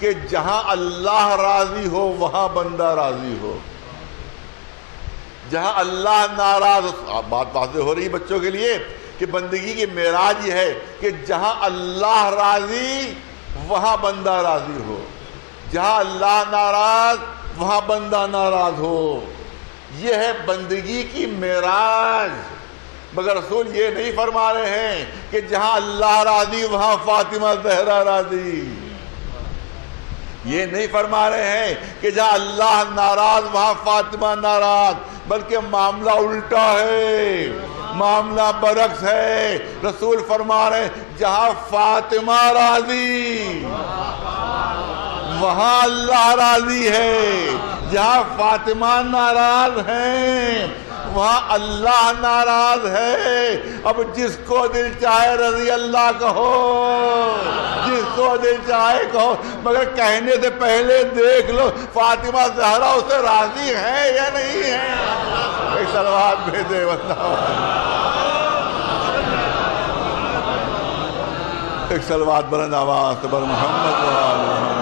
کہ جہاں اللہ راضی ہو وہاں بندہ راضی ہو، جہاں اللہ ناراض، بات واضح ہو رہی ہے بچوں کے لیے کہ بندگی کی معراج یہ ہے کہ جہاں اللہ راضی وہاں بندہ راضی ہو، جہاں اللہ ناراض وہاں بندہ ناراض ہو، یہ ہے بندگی کی معراج۔ مگر رسول یہ نہیں فرما رہے ہیں کہ جہاں اللہ راضی وہاں فاطمہ زہرا راضی، یہ نہیں فرما رہے ہیں کہ جہاں اللہ ناراض وہاں فاطمہ ناراض، بلکہ معاملہ الٹا ہے، معاملہ برعکس ہے۔ رسول فرما رہے ہیں جہاں فاطمہ راضی وہاں اللہ راضی ہے، جہاں فاطمہ ناراض ہیں وہاں اللہ ناراض ہے. اب جس کو دل چاہے رضی اللہ کہو، جس کو دل چاہے کہو، مگر کہنے سے پہلے دیکھ لو فاطمہ زہرا اس سے راضی ہے یا نہیں ہے. ایک صلوات بھیجے بندہ، ایک صلوات بلند آواز سے بر محمد و آل محمد.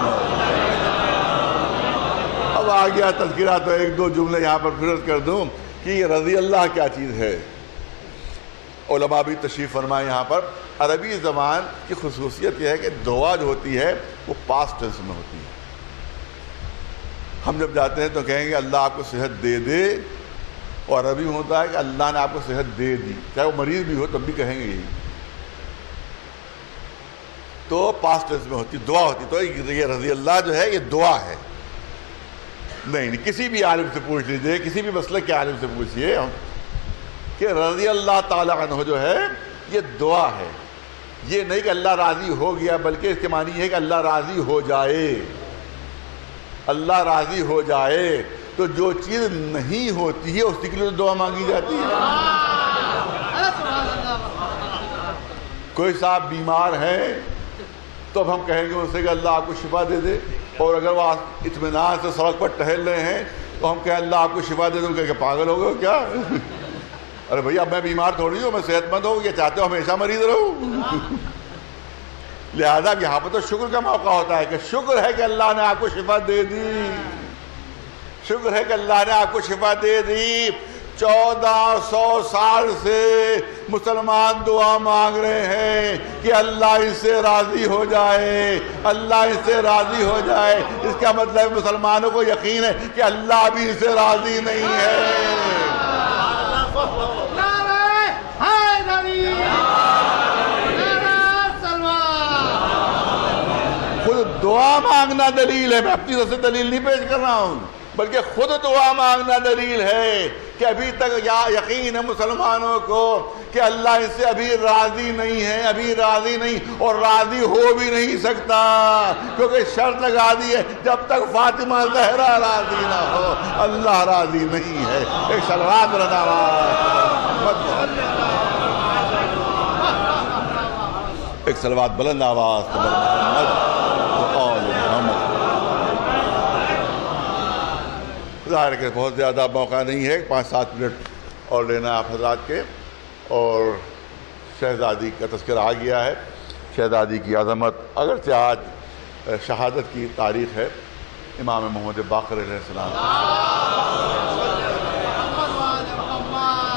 اب آ گیا تذکرہ، تو ایک دو جملے یہاں پر پھر کر دوں کہ یہ رضی اللہ کیا چیز ہے. علماء بھی تشریف فرمائے یہاں پر. عربی زبان کی خصوصیت یہ ہے کہ دعا جو ہوتی ہے وہ پاسٹ ٹینس میں ہوتی ہے. ہم جب جاتے ہیں تو کہیں گے اللہ آپ کو صحت دے دے، اور عربی میں ہوتا ہے کہ اللہ نے آپ کو صحت دے دی، چاہے وہ مریض بھی ہو تب بھی کہیں گے یہی. تو پاسٹ ٹینس میں ہوتی دعا ہوتی. تو یہ رضی اللہ جو ہے یہ دعا ہے. نہیں کسی بھی عالم سے پوچھ لیجئے، کسی بھی مسلک کے عالم سے پوچھئے کہ رضی اللہ تعالیٰ عنہ جو ہے یہ دعا ہے. یہ نہیں کہ اللہ راضی ہو گیا، بلکہ اس کے معنی یہ ہے کہ اللہ راضی ہو جائے. اللہ راضی ہو جائے تو جو چیز نہیں ہوتی ہے اس کے لیے دعا مانگی جاتی ہے. کوئی صاحب بیمار ہے تو اب ہم کہیں گے ان سے کہ اللہ آپ کو شفا دے دے، اور اگر وہ اطمینان سے سڑک پر ٹہل رہے ہیں تو ہم کہیں اللہ آپ کو شفا دے دے. ان کہ پاگل ہو گئے کیا؟ ارے بھئی اب میں بیمار تھوڑی ہوں، میں صحت مند ہوں، یہ چاہتے ہو ہمیشہ مریض رہوں. لہذا یہاں پر تو شکر کا موقع ہوتا ہے کہ شکر ہے کہ اللہ نے آپ کو شفا دے دی، شکر ہے کہ اللہ نے آپ کو شفا دے دی. 1400 سال سے مسلمان دعا مانگ رہے ہیں کہ اللہ اس سے راضی ہو جائے، اللہ اس سے راضی ہو جائے. اس کا مطلب مسلمانوں کو یقین ہے کہ اللہ بھی اس سے راضی نہیں ہے. خود دعا مانگنا دلیل ہے. میں اپنی طرف سے دلیل نہیں پیش کر رہا ہوں، بلکہ خود دعا مانگنا دلیل ہے کہ ابھی تک یقین ہے مسلمانوں کو کہ اللہ اس سے ابھی راضی نہیں ہے، ابھی راضی نہیں، اور راضی ہو بھی نہیں سکتا، کیونکہ شرط لگا دی ہے جب تک فاطمہ زہرا راضی نہ ہو اللہ راضی نہیں ہے. ایک صلوات ایک صلوات بلند آواز سے ظاہر ہے کہ بہت زیادہ موقع نہیں ہے، 5-7 منٹ اور لینا آپ حضرات کے. اور شہزادی کا تذکرہ آ گیا ہے. شہزادی کی عظمت، اگرچہ آج شہادت کی تاریخ ہے امام محمد باقر علیہ السلام.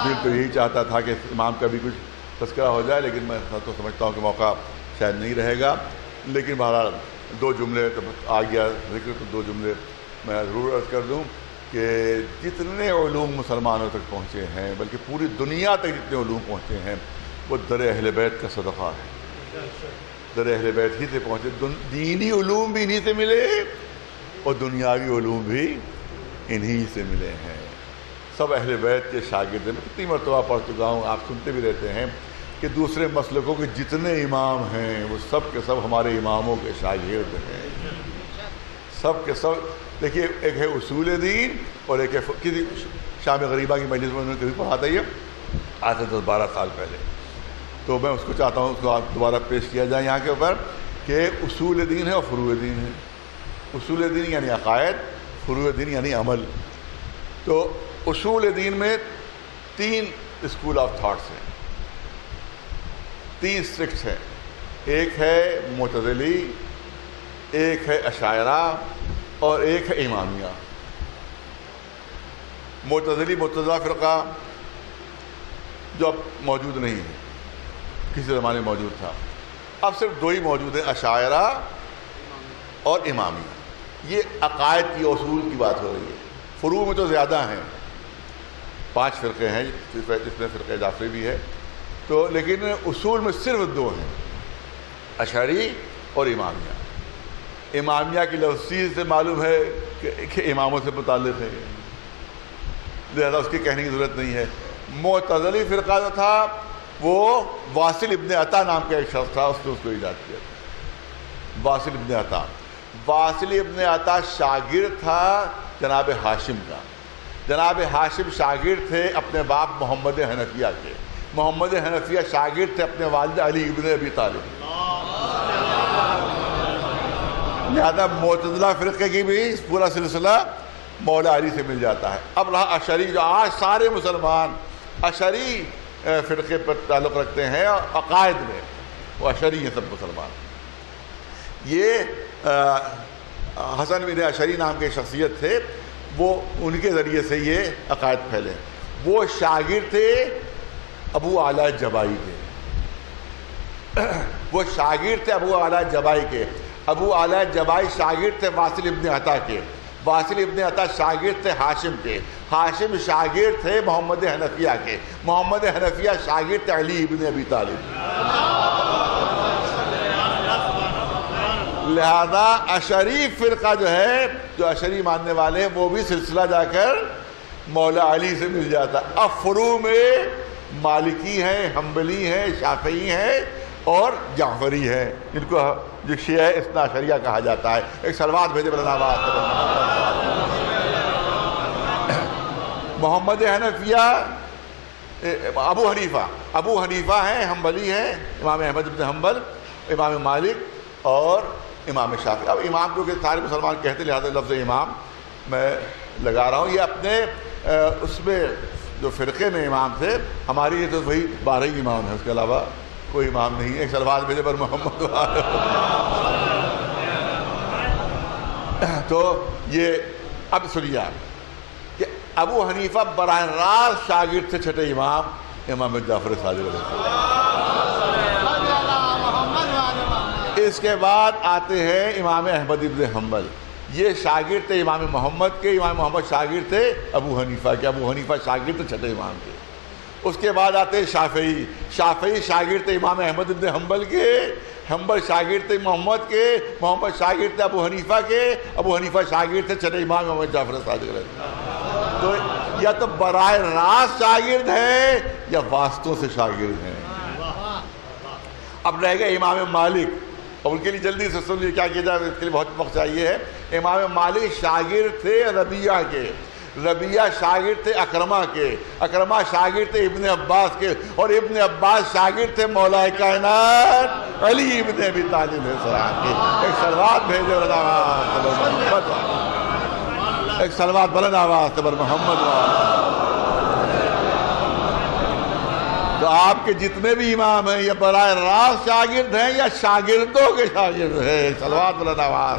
دل تو یہی چاہتا تھا کہ امام کا بھی کچھ تذکرہ ہو جائے، لیکن میں تو سمجھتا ہوں کہ موقع شاید نہیں رہے گا. لیکن بہرحال 2 جملے آ گیا ذکر، تو 2 جملے میں ضرور عرض کر دوں کہ جتنے علوم مسلمانوں تک پہنچے ہیں، بلکہ پوری دنیا تک جتنے علوم پہنچے ہیں، وہ در اہل بیت کا صدقہ ہے. در اہل بیت ہی سے پہنچے. دینی علوم بھی انہی سے ملے اور دنیاوی علوم بھی انہی سے ملے ہیں. سب اہل بیت کے شاگرد ہیں. میں کتنی مرتبہ پڑھ چکا ہوں، آپ سنتے بھی رہتے ہیں کہ دوسرے مسلکوں کے جتنے امام ہیں وہ سب کے سب ہمارے اماموں کے شاگرد ہیں. سب کے سب. دیکھیے ایک ہے اصول دین اور ایک ہے کسی شام غریبہ کی مجلس میں انہوں نے کبھی پڑھا تھا، یہ آج سے 10-12 سال پہلے. تو میں اس کو چاہتا ہوں اس کو آپ دوبارہ پیش کیا جائے یہاں کے اوپر کہ اصول دین ہے اور فروع دین ہے. اصول دین یعنی عقائد، فروع دین یعنی عمل. تو اصول دین میں 3 اسکول آف تھاٹس ہیں، 3 سیکٹس ہیں. ایک ہے معتزلی، ایک ہے اشاعرہ، اور ایک ہے امامیہ. معتزلی معتزلہ فرقہ جو اب موجود نہیں ہے، کسی زمانے موجود تھا، اب صرف 2 ہی موجود ہیں، اشاعرہ اور امامیہ. یہ عقائد کی اصول کی بات ہو رہی ہے. فروع میں تو زیادہ ہیں، 5 فرقے ہیں جس میں فرقہ جعفری بھی ہے. تو لیکن اصول میں صرف 2 ہیں، اشعری اور امامیہ. امامیہ کی لفظی سے معلوم ہے کہ اماموں سے متعلق ہے، لہذا اس کی کہنے کی ضرورت نہیں ہے. معتزلی فرقہ جو تھا وہ واصل ابن عطا نام کا ایک شخص تھا، اس نے اس کو ایجاد کیا. واصل ابن عطا. واصل ابن عطا شاگرد تھا جناب ہاشم کا. جناب ہاشم شاگرد تھے اپنے باپ محمد حنفیہ کے، محمد حنفیہ شاگرد تھے اپنے والد علی ابن ابی طالب۔ لہذا معتزلہ فرقے کی بھی پورا سلسلہ مولا علی سے مل جاتا ہے۔ اب رہا اشعری، جو آج سارے مسلمان اشعری فرقے پر تعلق رکھتے ہیں اور عقائد میں، وہ اشعری ہیں سب مسلمان۔ یہ حسن بن اشعری نام کے شخصیت تھے، وہ ان کے ذریعے سے یہ عقائد پھیلے۔ وہ شاگرد تھے ابو اعلیٰ جبائی کے، وہ شاگرد تھے ابو اعلیٰ جبائی کے۔ ابو اعلیٰ جبائی شاگرد تھے واصل ابن عطا کے، واصل ابن عطا شاگرد تھے ہاشم کے، ہاشم شاگرد تھے محمد حنفیہ کے، محمد حنفیہ شاگرد تھے علی ابن ابی طالب۔ لہذا اشعری فرقہ جو ہے، جو اشعری ماننے والے ہیں، وہ بھی سلسلہ جا کر مولا علی سے مل جاتا۔ اب فروع میں مالکی ہیں، حنبلی ہیں، شافعی ہیں اور جعفری ہیں، جن کو جو شیعہ اثنا عشریہ کہا جاتا ہے۔ ایک سلوات بھیجے برنامات۔ محمد حنفیہ، ابو حنیفہ ہیں، حنبلی ہیں، امام احمد بن حنبل، امام مالک اور امام شافعی۔ اب امام کو کہ سارے مسلمان کہتے ہیں، لہٰذا لفظ امام میں لگا رہا ہوں۔ یہ اپنے اس میں جو فرقے میں امام تھے، ہماری یہ تو وہی 12 ہی امام ہیں، اس کے علاوہ کوئی امام نہیں ہے۔ ایک سلوات بھیجے پر محمد۔ تو یہ اب سنیے کہ ابو حنیفہ براہ راست شاگرد تھے چھٹے امام جعفر صادق علیہ السلام۔ اس کے بعد آتے ہیں امام احمد بن حنبل، یہ شاگرد تھے امام محمد کے، امام محمد شاگرد تھے ابو حنیفہ کے، ابو حنیفہ شاگرد تھے چھٹے امام کے۔ اس کے بعد آتے ہیں شافعی شاگرد تھے امام احمد بن حنبل کے، حنبل شاگرد تھے محمد کے، محمد شاگرد تھے ابو حنیفہ کے، ابو حنیفہ شاگرد تھے چھٹے امام محمد جعفر صادق علیہ السلام۔ تو یا تو براہ راست شاگرد ہیں یا واسطوں سے شاگرد ہیں۔ اب رہ گئے امام مالک، اور ان کے لیے جلدی سے سن لیے کیا کیا جائے، اس کے لیے بہت وقت چاہیے ہے۔ امام مالک شاگرد تھے ربیعہ کے، ربیعہ شاگرد تھے اکرمہ کے، اکرمہ شاگرد تھے ابن عباس کے، اور ابن عباس شاگرد تھے مولا کائنات علی ابن ابی طالب علیہ السلام کے۔ ایک سلوات بھیجے محمد، ایک سلوات بلند آواز پر محمد۔ تو آپ کے جتنے بھی امام ہیں یہ براہ راست شاگرد ہیں یا شاگردوں کے شاگرد ہیں؟ صلوات بلند آواز۔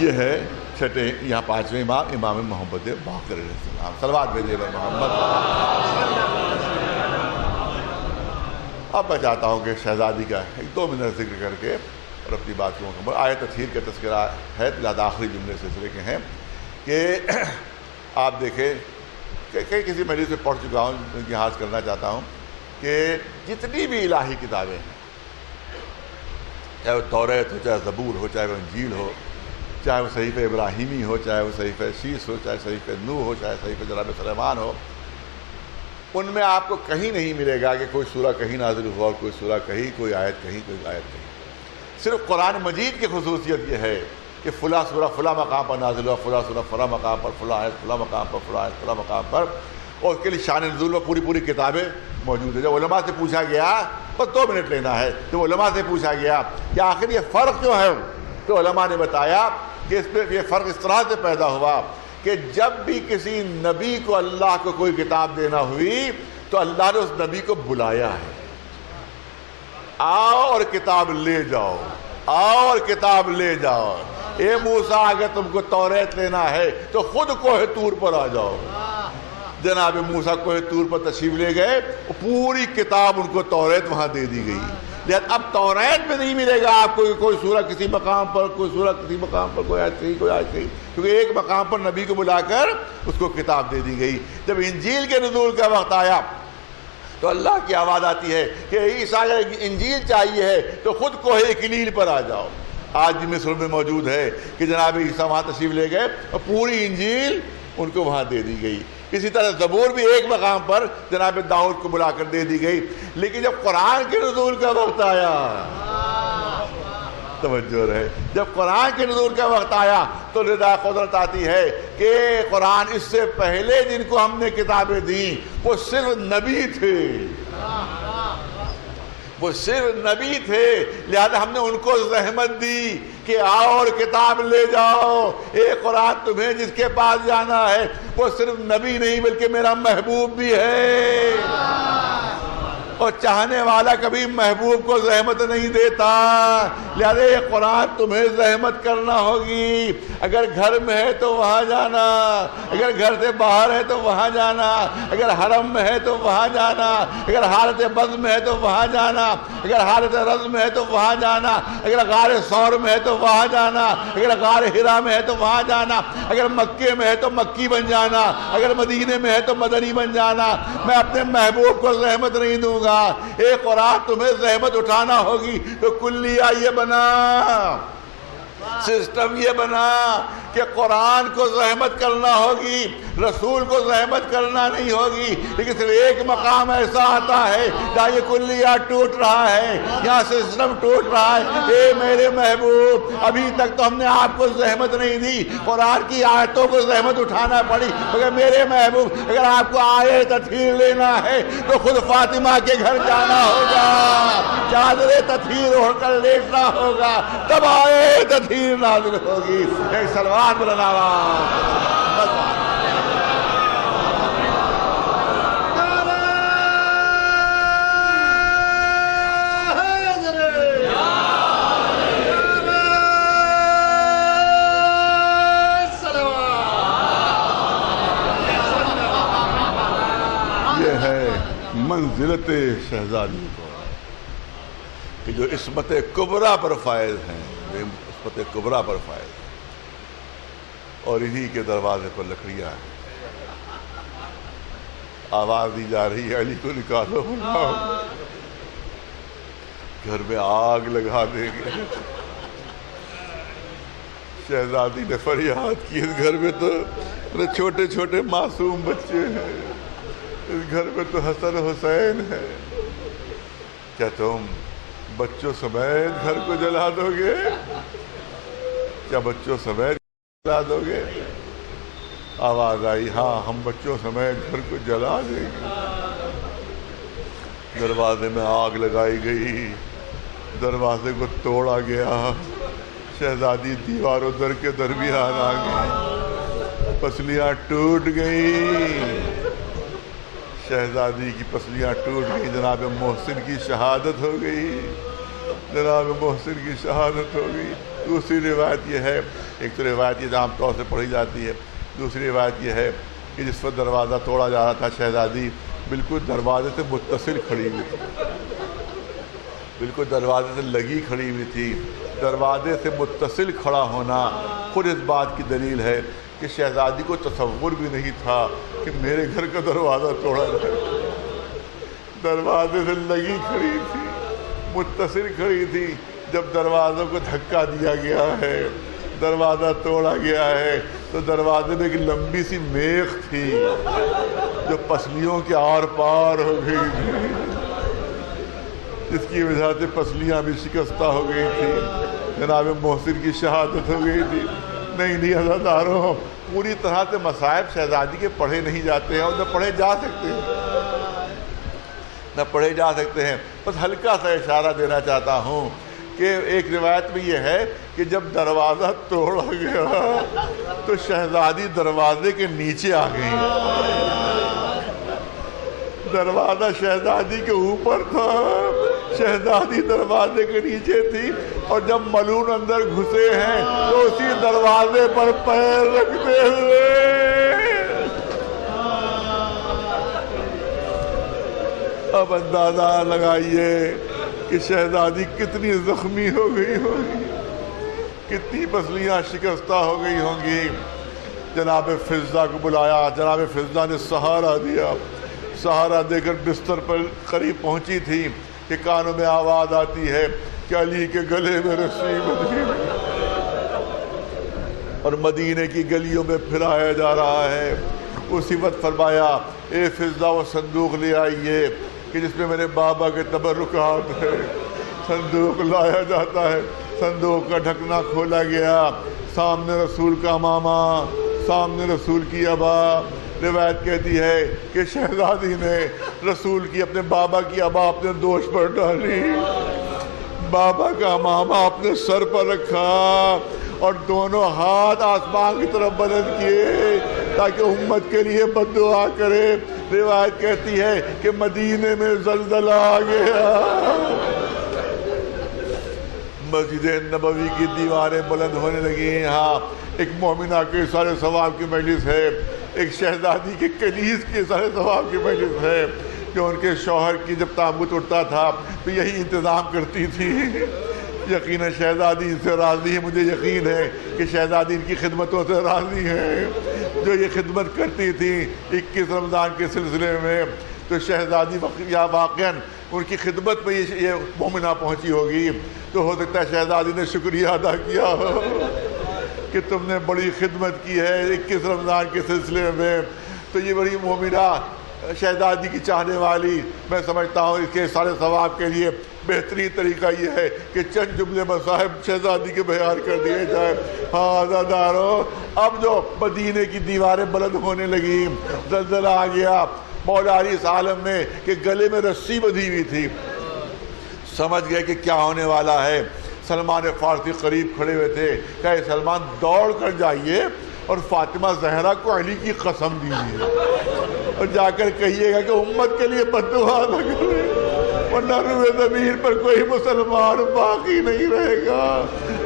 یہ ہے چھٹے، یہاں 5ویں امام محمد باقر علیہ السلام۔ صلوات بھیجیے گا محمد۔ اب میں چاہتا ہوں کہ شہزادی کا 1-2 منٹ ذکر کر کے اور اپنی بات کو مکمل، آیت تطہیر کا تذکرہ ہے، لہذا آخری جملے سلسلے کے ہیں کہ آپ دیکھیں کہ کسی مجلس میں پڑھ چکا ہوں، ان کی حاضر کرنا چاہتا ہوں کہ جتنی بھی الہی کتابیں ہیں، چاہے وہ توریت ہو، چاہے زبور ہو، چاہے وہ انجیل ہو، چاہے وہ صحیفہ ابراہیمی ہو، چاہے وہ صحیفہ شیس ہو، چاہے صحیفہ نوح ہو، چاہے صحیفہ جناب سلیمان ہو، ان میں آپ کو کہیں نہیں ملے گا کہ کوئی سورہ کہیں نازل ہوا اور کوئی سورہ کہیں، کوئی آیت کہیں، کوئی آیت کہیں۔ صرف قرآن مجید کی خصوصیت یہ ہے کہ فلاں سورہ فلاں مقام پر نازل ہوا، فلاں سورہ فلاں مقام پر، فلاں آیت فلاں مقام پر، فلاں آیت فلاں مقام پر، اور اس کے لیے شان نزول میں پوری کتابیں موجود ہیں۔ جب علماء سے پوچھا گیا، بس 2 منٹ لینا ہے، جب علماء سے پوچھا گیا کہ آخر یہ فرق جو ہے، تو علماء نے بتایا کہ اس پہ یہ فرق اس طرح سے پیدا ہوا کہ جب بھی کسی نبی کو اللہ کو کوئی کتاب دینا ہوئی تو اللہ نے اس نبی کو بلایا ہے، آؤ اور کتاب لے جاؤ، آؤ اور کتاب لے جاؤ۔ اے موسیٰ اگر تم کو توریت لینا ہے تو خود کوہ طور پر آ جاؤ۔ جناب موسیٰ کوہ طور پر تشریف لے گئے، پوری کتاب ان کو توریت وہاں دے دی گئی۔ لیکن اب توریت میں نہیں ملے گا آپ کو کوئی سورہ کسی مقام پر، کوئی سورہ کسی مقام پر، کوئی آیت کہیں، کوئی آیت کہیں، کیونکہ ایک مقام پر نبی کو بلا کر اس کو کتاب دے دی گئی۔ جب انجیل کے نزول کا وقت آیا تو اللہ کی آواز آتی ہے کہ عیسیٰ اگر انجیل چاہیے ہے تو خود کوہ اکلیل پر آ جاؤ۔ آج بھی مصر میں موجود ہے کہ جناب عیسیٰ وہاں تشریف لے گئے اور پوری انجیل ان کو وہاں دے دی گئی۔ اسی طرح زبور بھی ایک مقام پر جناب داؤد کو بلا کر دے دی گئی۔ لیکن جب قرآن کے نزول کا وقت آیا توجہ رہے. جب قرآن کے نزول کا وقت آیا تو رضا قدرت آتی ہے کہ قرآن اس سے پہلے جن کو ہم نے کتابیں دیں وہ صرف نبی تھے، وہ صرف نبی تھے، لہذا ہم نے ان کو زحمت دی کہ آؤ اور کتاب لے جاؤ. ایک قرآن تمہیں جس کے پاس جانا ہے وہ صرف نبی نہیں بلکہ میرا محبوب بھی ہے، اور چاہنے والا کبھی محبوب کو زحمت نہیں دیتا. لہذا یہ قرآن تمہیں زحمت کرنا ہوگی. اگر گھر میں ہے تو وہاں جانا، اگر گھر سے باہر ہے تو وہاں جانا، اگر حرم میں ہے تو وہاں جانا، اگر حالت بزم میں ہے تو وہاں جانا، اگر حالت رزم میں ہے تو وہاں جانا، اگر غار ثور میں ہے تو وہاں جانا، اگر غار حرا میں ہے تو وہاں جانا، اگر مکے میں ہے تو مکی بن جانا، اگر مدینے میں ہے تو مدنی بن جانا. میں اپنے محبوب کو زحمت نہیں دوں گا. ایک قرآن تمہیں زحمت اٹھانا ہوگی تو کلیہ یہ بنا، سسٹم یہ بنا کہ قرآن کو زحمت کرنا ہوگی، رسول کو زحمت کرنا نہیں ہوگی. لیکن صرف ایک مقام ایسا آتا ہے جہاں یہ کلیہ ٹوٹ رہا ہے، یہاں سسٹم ٹوٹ رہا ہے. اے میرے محبوب، ابھی تک تو ہم نے آپ کو زحمت نہیں دی، قرآن کی آیتوں کو زحمت اٹھانا پڑی، مگر میرے محبوب اگر آپ کو آیت تطہیر لینا ہے تو خود فاطمہ کے گھر جانا ہوگا، چادر تطہیر اوڑھ کر لیٹنا ہوگا، تب آیت تطہیر نازل ہوگی. ایک سلوات بلند آواز. یہ ہے منزلت شہزادی کو کہ جو عصمت کبریٰ پر فائز ہیں، عصمت کبریٰ پر فائز ہیں، اور انہی کے دروازے پر لکڑیاں ہیں. آواز دی جا رہی ہے علی کو نکالو، گھر میں آگ لگا دیں گے. شہزادی نے فریاد کی، اس گھر میں تو چھوٹے چھوٹے معصوم بچے ہیں، اس گھر میں تو حسن حسین ہے، کیا تم بچوں سمیت گھر کو جلا دو گے؟ کیا بچوں سمیت جلا دو گے؟ آواز آئی، ہاں ہم بچوں سمیت گھر کو جلا دیں گے. دروازے میں آگ لگائی گئی، دروازے کو توڑا گیا، شہزادی دیواروں در کے درمیان آ گئی، پسلیاں ٹوٹ گئیں، شہزادی کی پسلیاں ٹوٹ گئی. جناب محسن کی شہادت ہو گئی، جناب محسن کی شہادت ہو گئی. دوسری روایت یہ ہے، ایک تو روایت یہ عام طور سے پڑھی جاتی ہے، دوسری روایت یہ ہے کہ جس وقت دروازہ توڑا جا رہا تھا شہزادی بالکل دروازے سے متصل کھڑی ہوئی تھی، بالکل دروازے سے لگی کھڑی ہوئی تھی. دروازے سے متصل کھڑا ہونا خود اس بات کی دلیل ہے کہ شہزادی کو تصور بھی نہیں تھا کہ میرے گھر کا دروازہ توڑا جائے. دروازے سے لگی کھڑی تھی، متصل کھڑی تھی. جب دروازوں کو دھکا دیا گیا ہے، دروازہ توڑا گیا ہے، تو دروازے میں ایک لمبی سی میخ تھی جو پسلیوں کے آر پار ہو گئی تھی، جس کی وجہ سے پسلیاں بھی شکستہ ہو گئی تھی. جناب محسن کی شہادت ہو گئی تھی. نہیں عزاداروں، پوری طرح سے مصائب شہزادی کے پڑھے نہیں جاتے ہیں، اور نہ پڑھے جا سکتے ہیں، نہ پڑھے جا سکتے ہیں. بس ہلکا سا اشارہ دینا چاہتا ہوں کہ ایک روایت میں یہ ہے کہ جب دروازہ توڑا گیا تو شہزادی دروازے کے نیچے آ گئی. دروازہ شہزادی کے اوپر تھا، شہزادی دروازے کے نیچے تھی، اور جب ملون اندر گھسے ہیں تو اسی دروازے پر پیر رکھتے ہوئے اب اندازہ لگائیے کہ شہزادی کتنی زخمی ہو گئی ہوگی، کتنی پسلیاں شکستہ ہو گئی ہوں گی. جناب فضہ کو بلایا، جناب فضہ نے سہارا دیا. سہارا دے کر بستر پر قریب پہنچی تھی کہ کانوں میں آواز آتی ہے کہ علی کے گلے میں رسی بندھی اور مدینے کی گلیوں میں پھرایا جا رہا ہے. اسی وقت فرمایا، اے فضہ وہ صندوق لے آئیے کہ جس میں میرے بابا کے تبرکات ہے. صندوق لایا جاتا ہے، صندوق کا ڈھکنا کھولا گیا، سامنے رسول کا ماما، سامنے رسول کی ابا۔ روایت کہتی ہے کہ شہزادی نے رسول کی اپنے بابا کی ابا اپنے دوش پر ڈالی، بابا کا ماما اپنے سر پر رکھا اور دونوں ہاتھ آسمان کی طرف بلند کیے تاکہ امت کے لیے بد دعا کرے۔ روایت کہتی ہے کہ مدینے میں زلزلہ آ گیا، مسجد نبوی کی دیواریں بلند ہونے لگی۔ یہاں ایک مومنہ کے سارے ثواب کی مجلس ہے، ایک شہزادی کے کنیز کے سارے ثواب کی مجلس ہے، جو ان کے شوہر کی جب تابوت اٹھتا تھا تو یہی انتظام کرتی تھی۔ یقیناً شہزادی ان سے راضی ہے، مجھے یقین ہے کہ شہزادی ان کی خدمتوں سے راضی ہے جو یہ خدمت کرتی تھی 21 رمضان کے سلسلے میں۔ تو شہزادی یا واقعاً ان کی خدمت میں یہ مومنہ پہنچی ہوگی، تو ہو سکتا ہے شہزادی نے شکریہ ادا کیا ہو کہ تم نے بڑی خدمت کی ہے 21 رمضان کے سلسلے میں۔ تو یہ بڑی مومنہ شہزادی کی چاہنے والی، میں سمجھتا ہوں اس کے سارے ثواب کے لیے بہترین طریقہ یہ ہے کہ چند جملے مصاحب شہزادی کے بیان کر دیے جائے۔ ہاں عزادارو، اب جو مدینے کی دیواریں بلند ہونے لگی، زلزلہ آ گیا، مولا علی اس عالم میں کہ گلے میں رسی بندھی ہوئی تھی، سمجھ گئے کہ کیا ہونے والا ہے۔ سلمان فارسی قریب کھڑے ہوئے تھے، کہے سلمان دوڑ کر جائیے اور فاطمہ زہرا کو علی کی قسم دیجیے اور جا کر کہیے گا کہ امت کے لیے بد دعا نہ کرے، ورنہ روئے زمین پر کوئی مسلمان باقی نہیں رہے گا۔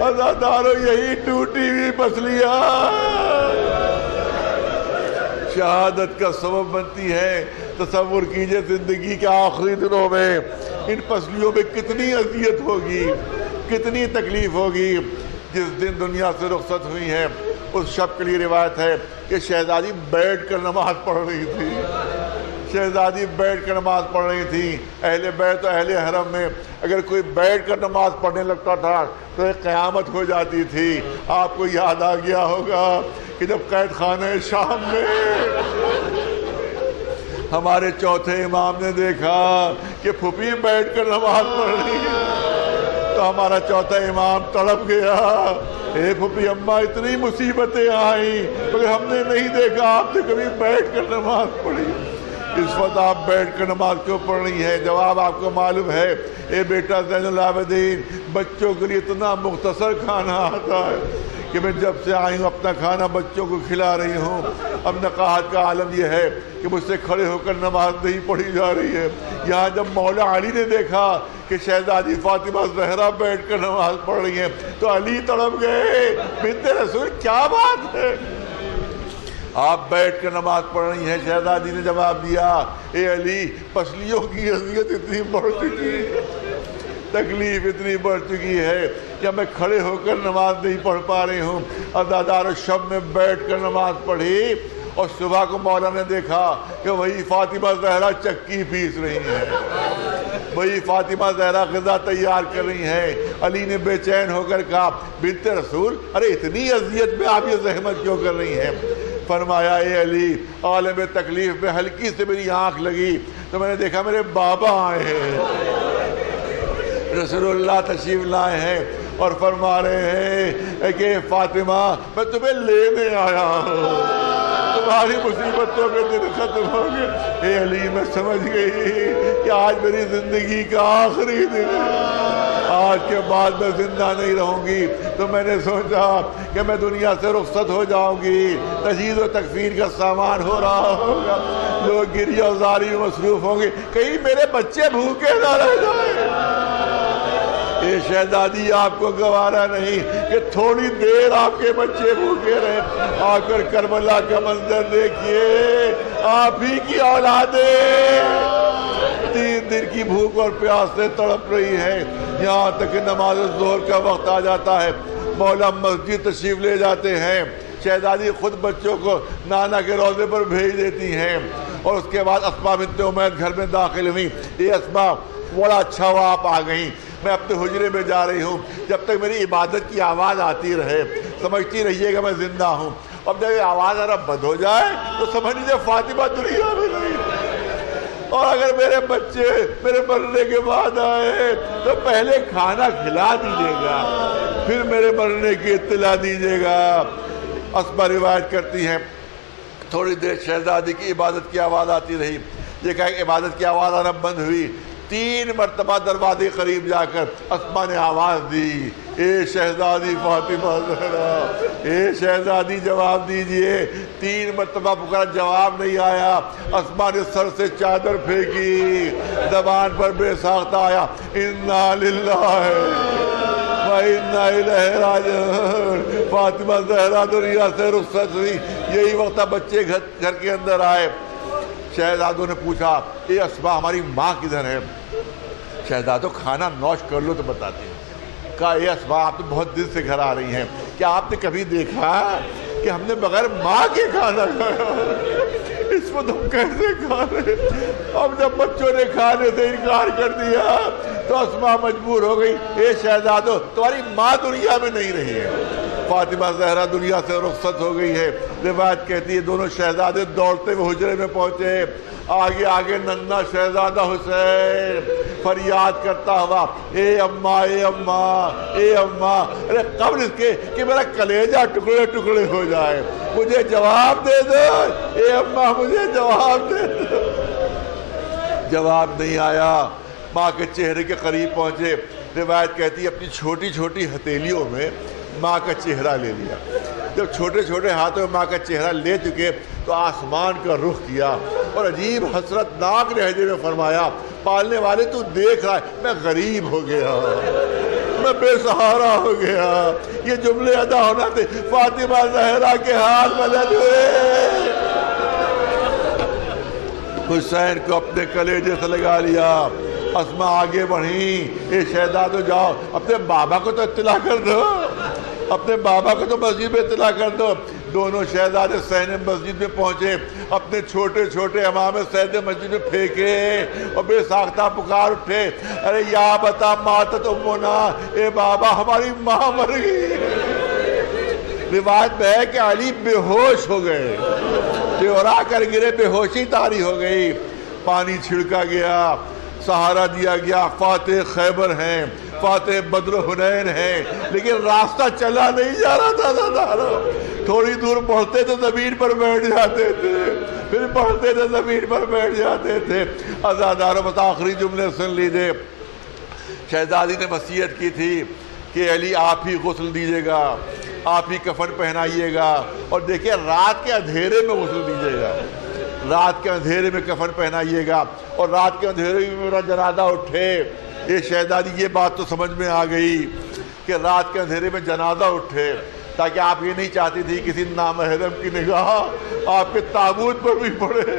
عزادارو، یہی ٹوٹی ہوئی پسلیاں شہادت کا سبب بنتی ہے۔ تصور کیجئے زندگی کے آخری دنوں میں ان پسلیوں میں کتنی اذیت ہوگی، کتنی تکلیف ہوگی۔ جس دن دنیا سے رخصت ہوئی ہے اس شب کے لیے روایت ہے کہ شہزادی بیٹھ کر نماز پڑھ رہی تھی، شہزادی بیٹھ کر نماز پڑھ رہی تھی۔ اہل بیت و اہل حرم میں اگر کوئی بیٹھ کر نماز پڑھنے لگتا تھا تو ایک قیامت ہو جاتی تھی۔ آپ کو یاد آ گیا ہوگا کہ جب قید خانہ شام میں ہمارے چوتھے امام نے دیکھا کہ پھوپھی بیٹھ کر نماز پڑھ رہی ہے تو ہمارا چوتھا امام تڑپ گیا، اے پھوپھی اماں اتنی مصیبتیں آئیں مگر ہم نے نہیں دیکھا آپ نے کبھی بیٹھ کر نماز پڑھی۔ اس وقت آپ بیٹھ کر نماز کیوں پڑھ رہی ہیں؟ جواب آپ کو معلوم ہے۔ اے بیٹا زین العابدین، بچوں کے لیے اتنا مختصر کھانا آتا ہے کہ میں جب سے آئی ہوں اپنا کھانا بچوں کو کھلا رہی ہوں۔ اب نقاہت کا عالم یہ ہے کہ مجھ سے کھڑے ہو کر نماز نہیں پڑھی جا رہی ہے۔ یہاں جب مولا علی نے دیکھا کہ شہزادی فاطمہ زہرا بیٹھ کر نماز پڑھ رہی ہیں تو علی تڑپ گئے، بنت رسول کیا بات ہے، آپ بیٹھ کر نماز پڑھ رہی ہیں۔ شہزادی نے جواب دیا، اے علی، پسلیوں کی اذیت اتنی بڑھ چکی ہے، تکلیف اتنی بڑھ چکی ہے کہ میں کھڑے ہو کر نماز نہیں پڑھ پا رہی ہوں۔ عزادار شب میں بیٹھ کر نماز پڑھی اور صبح کو مولا نے دیکھا کہ وہی فاطمہ زہرا چکی پیس رہی ہیں، وہی فاطمہ زہرا غذا تیار کر رہی ہیں۔ علی نے بے چین ہو کر کہا، بنت رسول، ارے اتنی اذیت میں آپ یہ زحمت کیوں کر رہی ہیں؟ فرمایا، اے علی، عالم تکلیف میں ہلکی سے میری آنکھ لگی تو میں نے دیکھا میرے بابا آئے ہیں، رسول اللہ تشریف لائے ہیں اور فرما رہے ہیں کہ فاطمہ میں تمہیں لینے آیا ہوں، تمہاری مصیبتوں کے دن ختم ہو گئے۔ اے علی، میں سمجھ گئی کہ آج میری زندگی کا آخری دن ہے، آج کے بعد میں زندہ نہیں رہوں گی، تو میں نے سوچا کہ میں دنیا سے رخصت ہو جاؤں گی، تجہیز و تکفین کا سامان ہو رہا ہوگا، لوگ گریہ و زاری میں مصروف ہوں گے، کہیں میرے بچے بھوکے نہ رہ جائیں۔ اے شہزادی، آپ کو گوارا نہیں کہ تھوڑی دیر آپ کے بچے بھوکے رہے۔ آ کر کربلا کا منظر دیکھیے، آپ ہی کی اولادیں 3 دن کی بھوک اور پیاس سے تڑپ رہی ہے، یہاں تک کہ نماز ظہر کا وقت آ جاتا ہے، مولا مسجد تشریف لے جاتے ہیں، شہزادی خود بچوں کو نانا کے روضے پر بھیج دیتی ہیں، اور اس کے بعد اسماء بنت عمیر گھر میں داخل ہوئی۔ یہ اسماء، بڑا اچھا ہوا آپ آ گئیں، میں اپنے حجرے میں جا رہی ہوں، جب تک میری عبادت کی آواز آتی رہے سمجھتی رہیے گا میں زندہ ہوں، اب جب یہ آواز ذرا بند ہو جائے تو سمجھ لیجیے فاطمہ دنیا میں نہیں، اور اگر میرے بچے میرے مرنے کے بعد آئے تو پہلے کھانا کھلا دیجیے گا، پھر میرے مرنے کی اطلاع دیجیے گا۔ اسما روایت کرتی ہیں تھوڑی دیر شہزادی کی عبادت کی آواز آتی رہی، یہ کہا کہ عبادت کی آواز آنا بند ہوئی، 3 مرتبہ دروازے قریب جا کر اسما نے آواز دی، اے شہزادی فاطمہ زہرا، اے شہزادی جواب دیجئے۔ 3 مرتبہ پکارا، جواب نہیں آیا۔ اسما نے سر سے چادر پھینکی، زبان پر بے ساختہ آیا، انا للہ وَإِنَّا إِلَيْهِ رَاجِعُونَ۔ فاطمہ زہرا دنیا سے رخصت ہوئی۔ یہی وقت بچے گھر کے اندر آئے۔ شہزادوں نے پوچھا، اے اسما ہماری ماں کدھر ہے؟ شہزادوں کھانا نوش کر لو تو بتاتی ہیں۔ کہا اے اسما آپ تو بہت دن سے گھر آ رہی ہیں، کیا آپ نے کبھی دیکھا کہ ہم نے بغیر ماں کے کھانا کھایا؟ اس وقت ہم کیسے کھا رہے؟ اب جب بچوں نے کھانے سے انکار کر دیا تو اسما مجبور ہو گئی، اے شہزادو تمہاری ماں دنیا میں نہیں رہی ہے۔ فاطمہ زہرا دنیا سے رخصت ہو گئی ہے۔ روایت کہتی ہے دونوں شہزادے دوڑتے ہوئے حجرے میں پہنچے، آگے آگے ننھا شہزادہ حسین فریاد کرتا ہوا، اے اماں اے اماں اے اماں، ارے قبل اس کے کہ میرا کلیجہ ٹکڑے ٹکڑے ہو جائے، مجھے جواب دے دو، اے اماں مجھے جواب دے دو۔ جواب نہیں آیا۔ ماں کے چہرے کے قریب پہنچے، روایت کہتی ہے اپنی چھوٹی چھوٹی ہتھیلیوں میں ماں کا چہرہ لے لیا۔ جب چھوٹے چھوٹے ہاتھوں میں ماں کا چہرہ لے چکے تو آسمان کا رخ کیا اور عجیب حسرت ناک لہجے میں فرمایا، پالنے والے تو دیکھ رہا ہے میں غریب ہو گیا، میں بے سہارا ہو گیا۔ یہ جملے ادا ہونا تھے، فاطمہ زہرا کے ہاتھ مدد ہوئے، حسین کو اپنے کلیجے سے لگا لیا۔ اسما آگے بڑھی، اے شہزادو جاؤ اپنے بابا کو تو اطلاع کر دو، اپنے بابا کو تو مسجد میں اطلاع کر دو۔ دونوں شہزادے صحن مسجد میں پہنچے، اپنے چھوٹے چھوٹے امامے صحن مسجد میں پھینکے اور بے ساختہ پکار اٹھے، ارے یا بتا ماتت امنا، اے بابا ہماری ماں مر گئی۔ روایت میں ہے کہ علی بے ہوش ہو گئے، چورا کر گرے، بے ہوشی طاری ہو گئی۔ پانی چھڑکا گیا، سہارا دیا گیا، فاتح خیبر ہیں، فاتح بدر حنین ہیں، لیکن راستہ چلا نہیں جا رہا تھا عزادارو۔ تھوڑی دور بڑھتے تو زمین پر بیٹھ جاتے تھے، پھر بڑھتے تو زمین پر بیٹھ جاتے تھے۔ عزادارو بس آخری جملے سن لیجئے۔ شہزادی نے وصیت کی تھی کہ علی آپ ہی غسل دیجیے گا، آپ ہی کفن پہنائیے گا، اور دیکھیں رات کے اندھیرے میں غسل دیجیے گا، رات کے اندھیرے میں کفن پہنائیے گا، اور رات کے اندھیرے میں میرا جنازہ اٹھے۔ یہ شہزادی یہ بات تو سمجھ میں آ گئی کہ رات کے اندھیرے میں جنازہ اٹھے، تاکہ آپ یہ نہیں چاہتی تھی کسی نامحرم کی نگاہ آپ کے تابوت پر بھی پڑے۔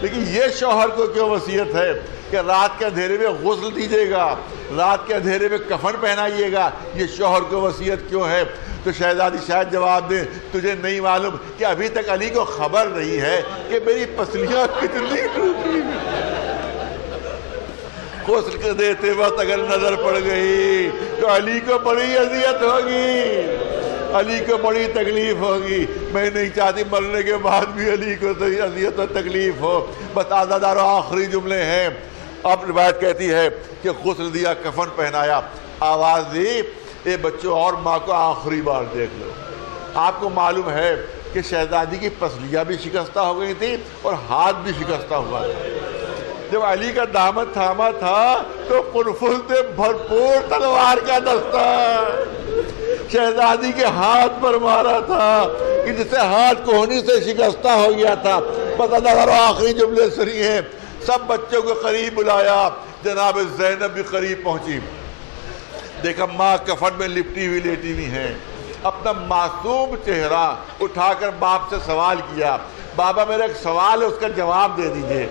لیکن یہ شوہر کو کیوں وصیت ہے کہ رات کے اندھیرے میں غسل دیجیے گا، رات کے اندھیرے میں کفن پہنائیے گا؟ یہ شوہر کو وصیت کیوں ہے؟ تو شہزادی شاید جواب دیں، تجھے نہیں معلوم کہ ابھی تک علی کو خبر نہیں ہے کہ میری پسلیاں کتنی ٹوٹی ہیں۔ غسل کے دیتے وقت اگر نظر پڑ گئی تو علی کو بڑی اذیت ہوگی، علی کو بڑی تکلیف ہوگی۔ میں نہیں چاہتی مرنے کے بعد بھی علی کو اذیت و تکلیف ہو۔ بس عزادارو آخری جملے ہیں۔ اب روایت کہتی ہے کہ غسل دیا، کفن پہنایا، آواز دی، اے بچوں اور ماں کو آخری بار دیکھ لو۔ آپ کو معلوم ہے کہ شہزادی کی پسلیاں بھی شکستہ ہو گئی تھی اور ہاتھ بھی شکستہ ہوا تھا۔ جب علی کا دامن تھاما تھا تو قرفل سے بھرپور تلوار کا دستہ شہزادی کے ہاتھ پر مارا تھا کہ جس سے ہاتھ کوہنی سے شکستہ ہو گیا تھا۔ پتہ نہ آخری جملے سنی ہیں۔ سب بچوں کو قریب بلایا، جناب زینب بھی قریب پہنچی، دیکھا ماں کفن میں لپٹی ہوئی لیٹی ہوئی ہیں، اپنا معصوم چہرہ اٹھا کر باپ سے سوال کیا، بابا میرا ایک سوال ہے اس کا جواب دے دیجئے۔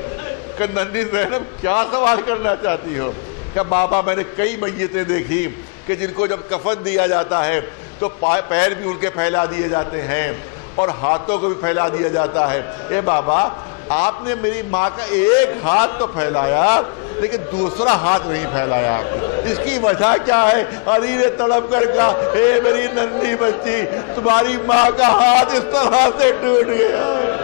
کہ ننھی زینب کیا سوال کرنا چاہتی ہو؟ کہ بابا میں نے کئی میتیں دیکھی کہ جن کو جب کفن دیا جاتا ہے تو پیر بھی ان کے پھیلا دیے جاتے ہیں اور ہاتھوں کو بھی پھیلا دیا جاتا ہے۔ اے بابا آپ نے میری ماں کا ایک ہاتھ تو پھیلایا لیکن دوسرا ہاتھ نہیں پھیلایا، اس کی وجہ کیا ہے؟ علی نے تڑپ کر کہا، اے میری ننھی بچی تمہاری ماں کا ہاتھ اس طرح سے ٹوٹ گیا ہے،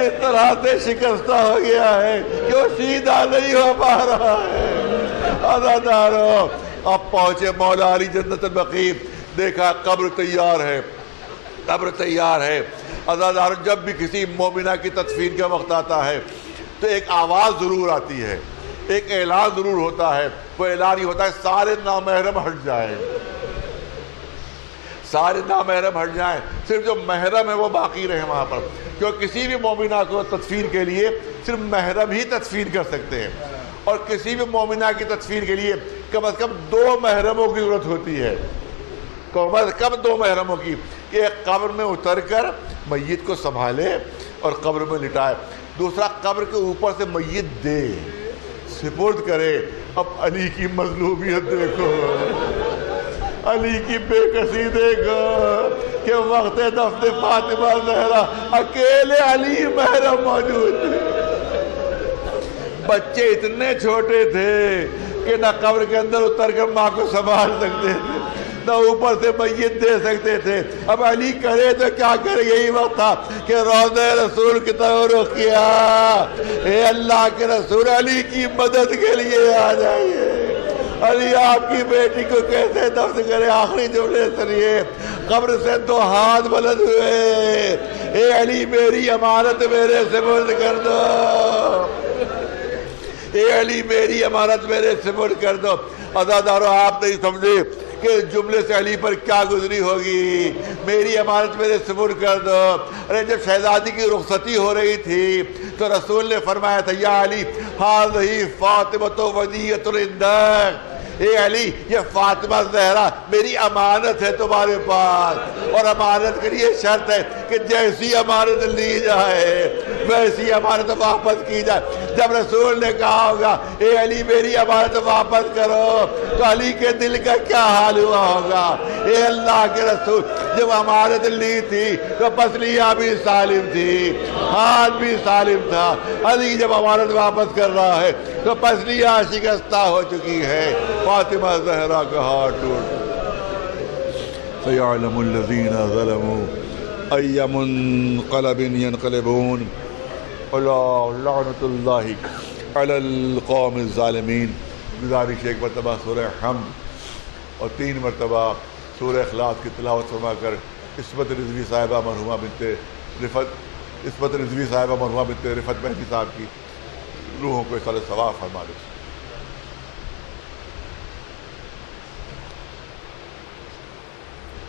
اس طرح سے شکستہ ہو گیا ہے کہ وہ سیدھا نہیں ہو پا رہا ہے۔ عزادارو اب پہنچے مولا علی جنت البقیع، دیکھا قبر تیار ہے، قبر تیار ہے۔ عزادار جب بھی کسی مومنہ کی تدفین کا وقت آتا ہے تو ایک آواز ضرور آتی ہے، ایک اعلان ضرور ہوتا ہے۔ وہ اعلان ہی ہوتا ہے سارے نامحرم ہٹ جائیں، سارے نامحرم ہٹ جائیں، صرف جو محرم ہے وہ باقی رہے وہاں پر، کیونکہ کسی بھی مومنہ کو تدفین کے لیے صرف محرم ہی تدفین کر سکتے ہیں، اور کسی بھی مومنہ کی تدفین کے لیے کم از کم 2 محرموں کی ضرورت ہوتی ہے، کم از کم 2 محرموں کی، کہ ایک قبر میں اتر کر میت کو سنبھالے اور قبر میں لٹائے، دوسرا قبر کے اوپر سے میت دے، سپرد کرے۔ اب علی کی مظلومیت دیکھو، علی کی بے کسی دیکھو کہ وقت دفن فاطمہ زہرا اکیلے علی محرم موجود تھے، بچے اتنے چھوٹے تھے کہ نہ قبر کے اندر اتر کر ماں کو سنبھال سکتے تھے، نہ اوپر سے میت دے سکتے تھے۔ اب علی کرے تو کیا کرے، یہی وقت تھا کہ روضہ رسول کی طرف رخ کیا، اے اللہ کے رسول علی کی مدد کے لیے آ جائیے، علی آپ کی بیٹی کو کیسے دفن کرے۔ آخری جملے سنیے، قبر سے 2 ہاتھ بلند ہوئے، اے علی میری امانت میرے سپرد کر دو، اے علی میری امانت میرے سپرد کر دو۔ عزادارو آپ نہیں سمجھے کہ جملے سے علی پر کیا گزری ہوگی، میری امانت میرے سپرد کر دو۔ ارے جب شہزادی کی رخصتی ہو رہی تھی تو رسول نے فرمایا تھا یا علی ہذہ فاطمۃ ودیعۃ عندک، اے علی یہ فاطمہ زہرا میری امانت ہے تمہارے پاس، اور امانت کے لیے شرط ہے کہ جیسی امانت لی جائے ویسی امانت واپس کی جائے۔ جب رسول نے کہا ہوگا اے علی میری امانت واپس کرو تو علی کے دل کا کیا حال ہوا ہوگا۔ اے اللہ کے رسول جب امانت لی تھی تو پسلیاں بھی سالم تھی، ہاتھ بھی سالم تھا، علی جب امانت واپس کر رہا ہے تو پسلیاں شکستہ ہو چکی ہے، فاطمہ زہرا کا ہاتھ ٹوٹ۔ سَيَعْلَمُ الَّذِينَ ظَلَمُوا أَيَّ مُنقَلَبٍ يَنقَلِبُونَ وَلَا لَعْنَةُ اللَّهِ عَلَى الْقَوْمِ الظَّالِمِينَ۔ گزارش ایک مرتبہ سورہ حمد اور 3 مرتبہ سورہ اخلاص کی تلاوت فرما کر عصمت رضوی صاحبہ مرحومہ بنت رفت، عصمت رضوی صاحبہ مرحومہ بنت رفت مہدی صاحب کی روحوں کو اصالہ ثواب فرما دے۔